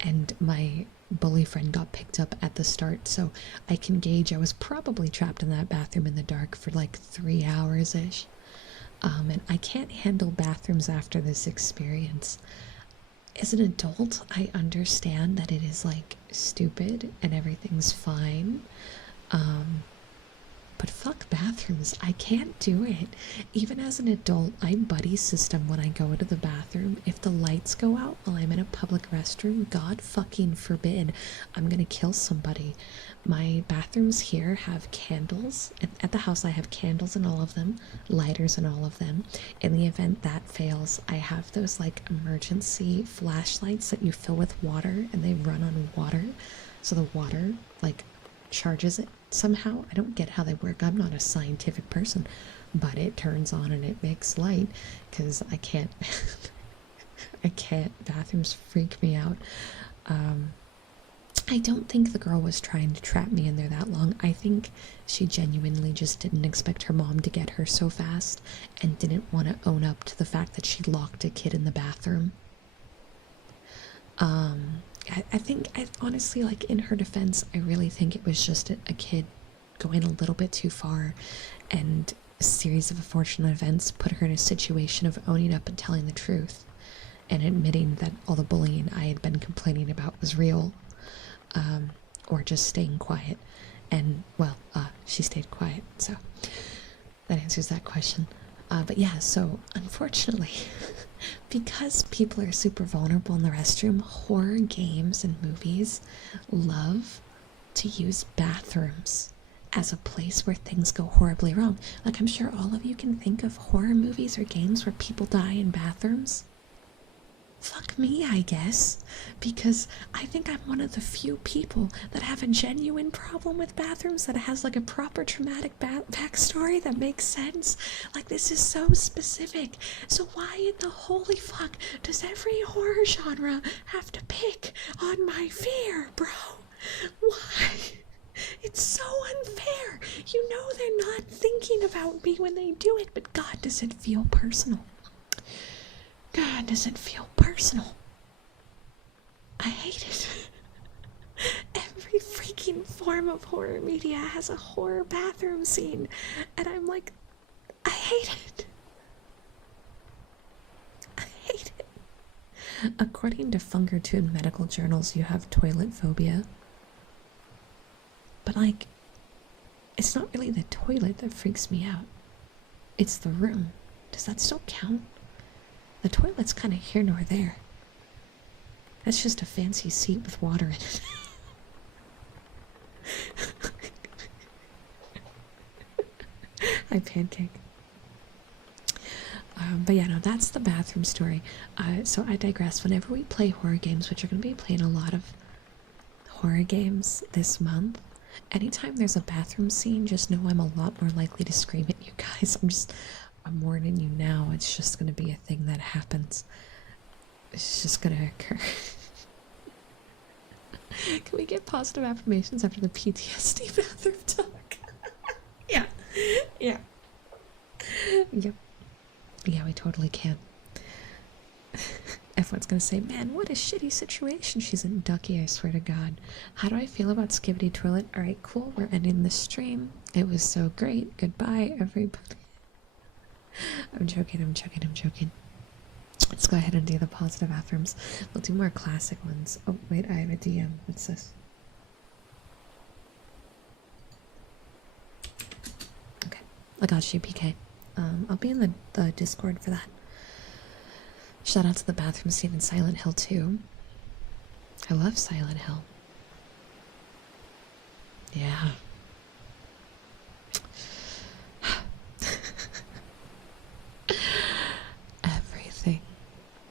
and my bully friend got picked up at the start, so I can gauge I was probably trapped in that bathroom in the dark for like 3 hours-ish. And I can't handle bathrooms after this experience. As an adult, I understand that it is like stupid and everything's fine. But fuck bathrooms. I can't do it. Even as an adult, I buddy system when I go into the bathroom. If the lights go out while I'm in a public restroom, God fucking forbid, I'm gonna kill somebody. My bathrooms here have candles. At the house, I have candles in all of them, lighters in all of them. In the event that fails, I have those like emergency flashlights that you fill with water and they run on water. So the water like charges it somehow. I don't get how they work. I'm not a scientific person, but it turns on and it makes light, because I can't I can't. Bathrooms freak me out. I don't think the girl was trying to trap me in there that long. I think she genuinely just didn't expect her mom to get her so fast and didn't want to own up to the fact that she locked a kid in the bathroom. I think, honestly, like, in her defense, I really think it was just a kid going a little bit too far, and a series of unfortunate events put her in a situation of owning up and telling the truth, and admitting that all the bullying I had been complaining about was real, or just staying quiet. And, well, she stayed quiet, so that answers that question. But yeah, so unfortunately, because people are super vulnerable in the restroom, horror games and movies love to use bathrooms as a place where things go horribly wrong. Like, I'm sure all of you can think of horror movies or games where people die in bathrooms. Fuck me, I guess, because I think I'm one of the few people that have a genuine problem with bathrooms, that has like a proper traumatic backstory that makes sense. Like, this is so specific. So why in the holy fuck does every horror genre have to pick on my fear, bro? Why? It's so unfair. You know they're not thinking about me when they do it, but God, does it feel personal. God, does it feel personal? I hate it. Every freaking form of horror media has a horror bathroom scene, and I'm like, I hate it. I hate it. According to Fungertune medical journals, you have toilet phobia. But, like, it's not really the toilet that freaks me out. It's the room. Does that still count? The toilet's kind of here nor there. That's just a fancy seat with water in it. Hi, Pancake. But yeah, no, that's the bathroom story. So I digress. Whenever we play horror games, which are going to be playing a lot of horror games this month, anytime there's a bathroom scene, just know I'm a lot more likely to scream at you guys. I'm warning you now. It's just going to be a thing that happens. It's just going to occur. Can we get positive affirmations after the PTSD bathroom talk? Yeah. Yeah. Yep. Yeah, we totally can. Everyone's gonna say, man, what a shitty situation she's in. Ducky, I swear to God. How do I feel about Skibbity Toilet? Alright, cool. We're ending the stream. It was so great. Goodbye, everybody. I'm joking, I'm joking, I'm joking. Let's go ahead and do the positive affirms. We'll do more classic ones. Oh, wait, I have a DM. What's this? Okay, I got you, PK. I'll be in the Discord for that. Shout out to the bathroom scene in Silent Hill 2. I love Silent Hill. Yeah. Everything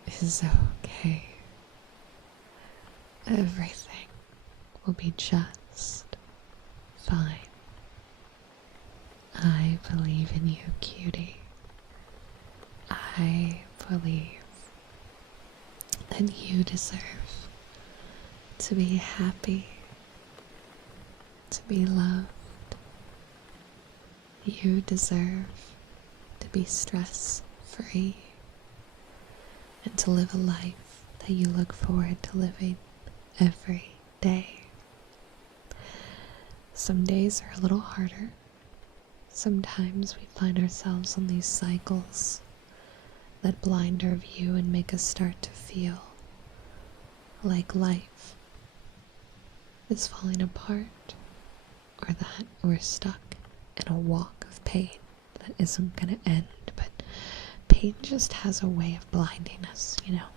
is okay. Everything will be just fine. I believe in you, cutie. I believe that you deserve to be happy, to be loved. You deserve to be stress-free and to live a life that you look forward to living every day. Some days are a little harder. Sometimes we find ourselves on these cycles that blind our view and make us start to feel like life is falling apart, or that we're stuck in a walk of pain that isn't going to end. But pain just has a way of blinding us, you know.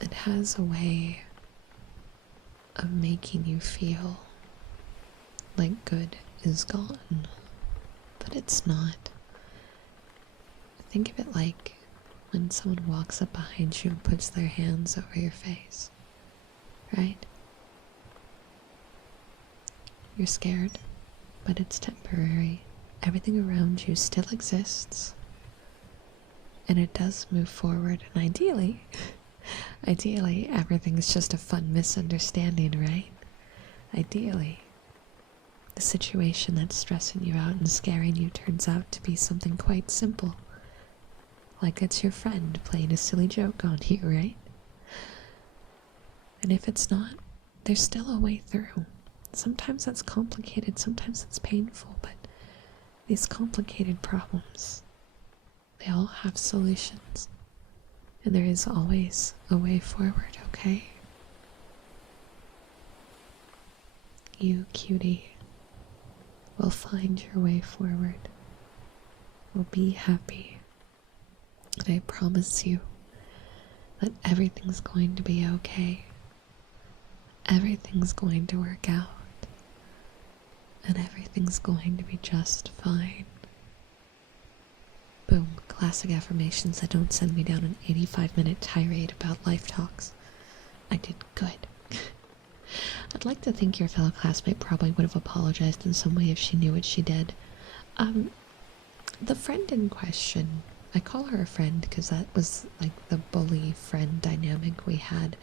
It has a way of making you feel like good is gone, but it's not. Think of it like when someone walks up behind you and puts their hands over your face, right? You're scared, but it's temporary. Everything around you still exists, and it does move forward, and ideally, ideally, everything's just a fun misunderstanding, right? Ideally, the situation that's stressing you out and scaring you turns out to be something quite simple. Like it's your friend playing a silly joke on you, right? And if it's not, there's still a way through. Sometimes that's complicated, sometimes it's painful, but these complicated problems, they all have solutions. And there is always a way forward, okay? You, cutie, will find your way forward. Will be happy. And I promise you that everything's going to be okay. Everything's going to work out. And everything's going to be just fine. Boom. Classic affirmations that don't send me down an 85-minute tirade about life talks. I did good. I'd like to think your fellow classmate probably would have apologized in some way if she knew what she did. The friend in question, I call her a friend because that was like the bully friend dynamic we had.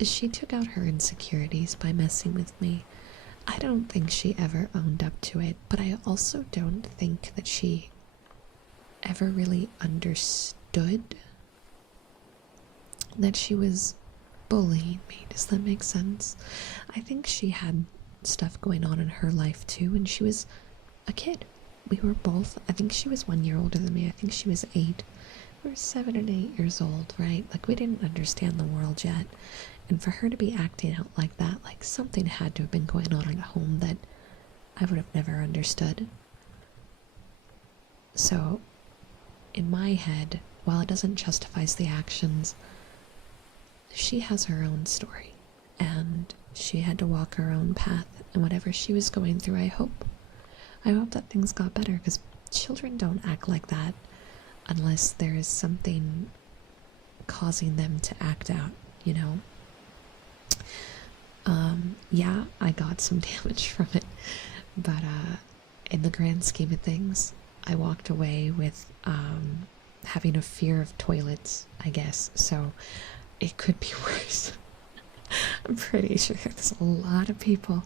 She took out her insecurities by messing with me. I don't think she ever owned up to it, but I also don't think that she ever really understood that she was bullying me. Does that make sense? I think she had stuff going on in her life too, and she was a kid. We were both, I think she was 1 year older than me. I think she was 8. We were 7 and 8 years old, right? Like, we didn't understand the world yet. And for her to be acting out like that, like something had to have been going on at home that I would have never understood. So, in my head, while it doesn't justify the actions, she has her own story. And she had to walk her own path. And whatever she was going through, I hope that things got better, because children don't act like that unless there is something causing them to act out, you know? Yeah, I got some damage from it, but in the grand scheme of things, I walked away with having a fear of toilets, I guess, so it could be worse. I'm pretty sure there's a lot of people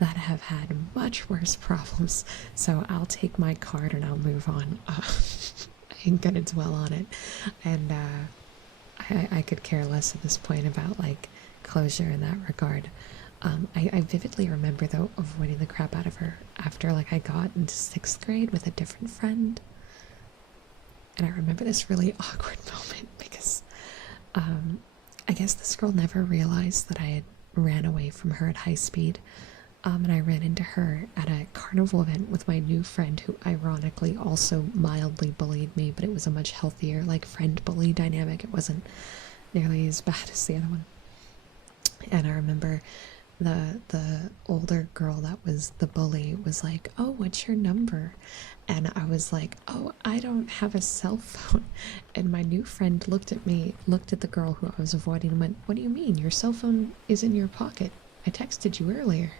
that have had much worse problems, so I'll take my card and I'll move on. I ain't gonna dwell on it, and I could care less at this point about like closure in that regard. I vividly remember though avoiding the crap out of her after like I got into 6th grade with a different friend, and I remember this really awkward moment because I guess this girl never realized that I had ran away from her at high speed. And I ran into her at a carnival event with my new friend who ironically also mildly bullied me, but it was a much healthier like friend bully dynamic. It wasn't nearly as bad as the other one. And I remember the older girl that was the bully was like, "Oh, what's your number?" And I was like, "Oh, I don't have a cell phone." And my new friend looked at me, looked at the girl who I was avoiding, and went, "What do you mean? Your cell phone is in your pocket. I texted you earlier."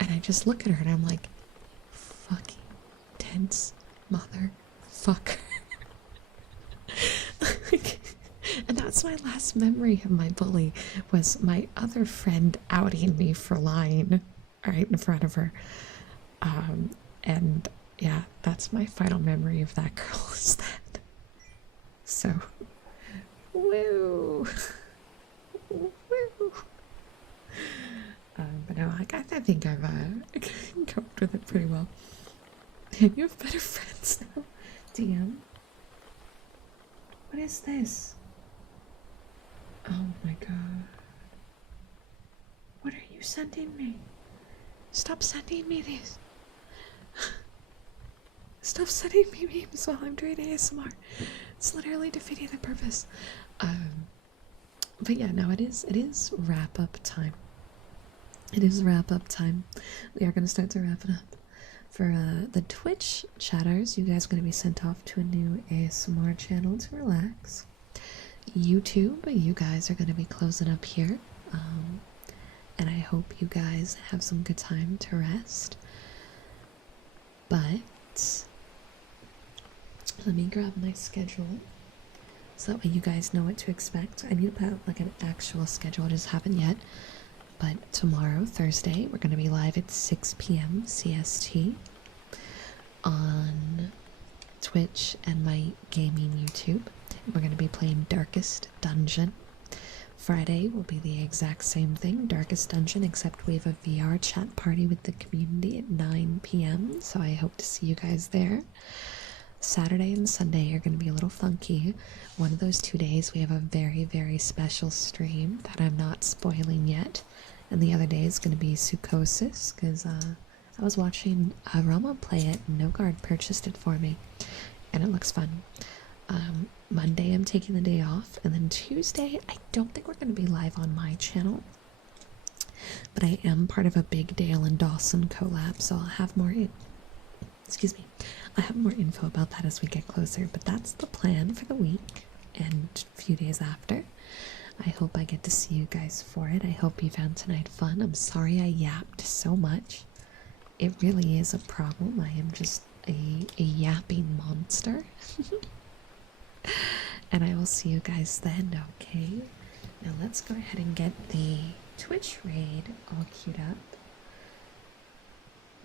And I just look at her and I'm like, fucking tense motherfucker. And that's my last memory of my bully, was my other friend outing me for lying right in front of her. And yeah, that's my final memory of that girl, is that. So, woo. Woo. But no, I think I've coped with it pretty well. You have better friends now. DM. What is this? Oh my god. What are you sending me? Stop sending me these. Stop sending me memes while I'm doing ASMR. It's literally defeating the purpose. But yeah, no, it is wrap up time. It is wrap up time. We are going to start to wrap it up. For the Twitch chatters, you guys are going to be sent off to a new ASMR channel to relax. YouTube, you guys are going to be closing up here. And I hope you guys have some good time to rest. But let me grab my schedule so that way you guys know what to expect. I need to put out like an actual schedule, I just haven't yet. But tomorrow, Thursday, we're going to be live at 6 p.m. CST on Twitch and my gaming YouTube. We're going to be playing Darkest Dungeon. Friday will be the exact same thing, Darkest Dungeon, except we have a VR chat party with the community at 9 p.m. So I hope to see you guys there. Saturday and Sunday are going to be a little funky. One of those 2 days we have a very, very special stream that I'm not spoiling yet. And the other day is going to be Sukosis, because I was watching Rama play it, and Nogard purchased it for me, and it looks fun. Monday I'm taking the day off, and then Tuesday I don't think we're going to be live on my channel, but I am part of a big Dale and Dawson collab, so I'll have more I have more info about that as we get closer, but that's the plan for the week and a few days after. I hope I get to see you guys for it. I hope you found tonight fun. I'm sorry I yapped so much. It really is a problem. I am just a yapping monster. And I will see you guys then, okay? Now let's go ahead and get the Twitch raid all queued up.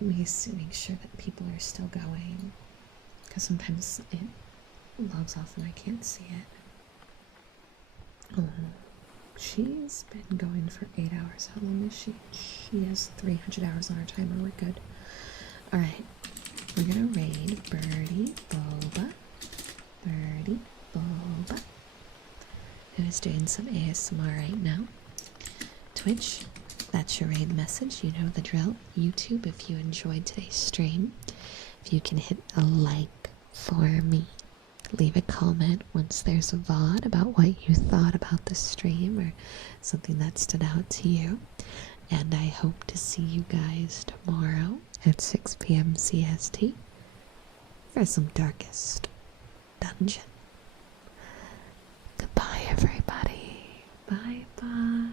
Let me see, make sure that people are still going, because sometimes it logs off and I can't see it. Oh, she's been going for 8 hours. How long is she? She has 300 hours on her timer. We're good. Alright, we're gonna raid Birdie Boba. Birdie Boba, who is doing some ASMR right now. Twitch, that's your raid message. You know the drill. YouTube, if you enjoyed today's stream, if you can hit a like for me. Leave a comment once there's a VOD about what you thought about the stream or something that stood out to you. And I hope to see you guys tomorrow at 6 p.m. CST for some darkest dungeon. Goodbye, everybody. Bye bye.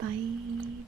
Bye.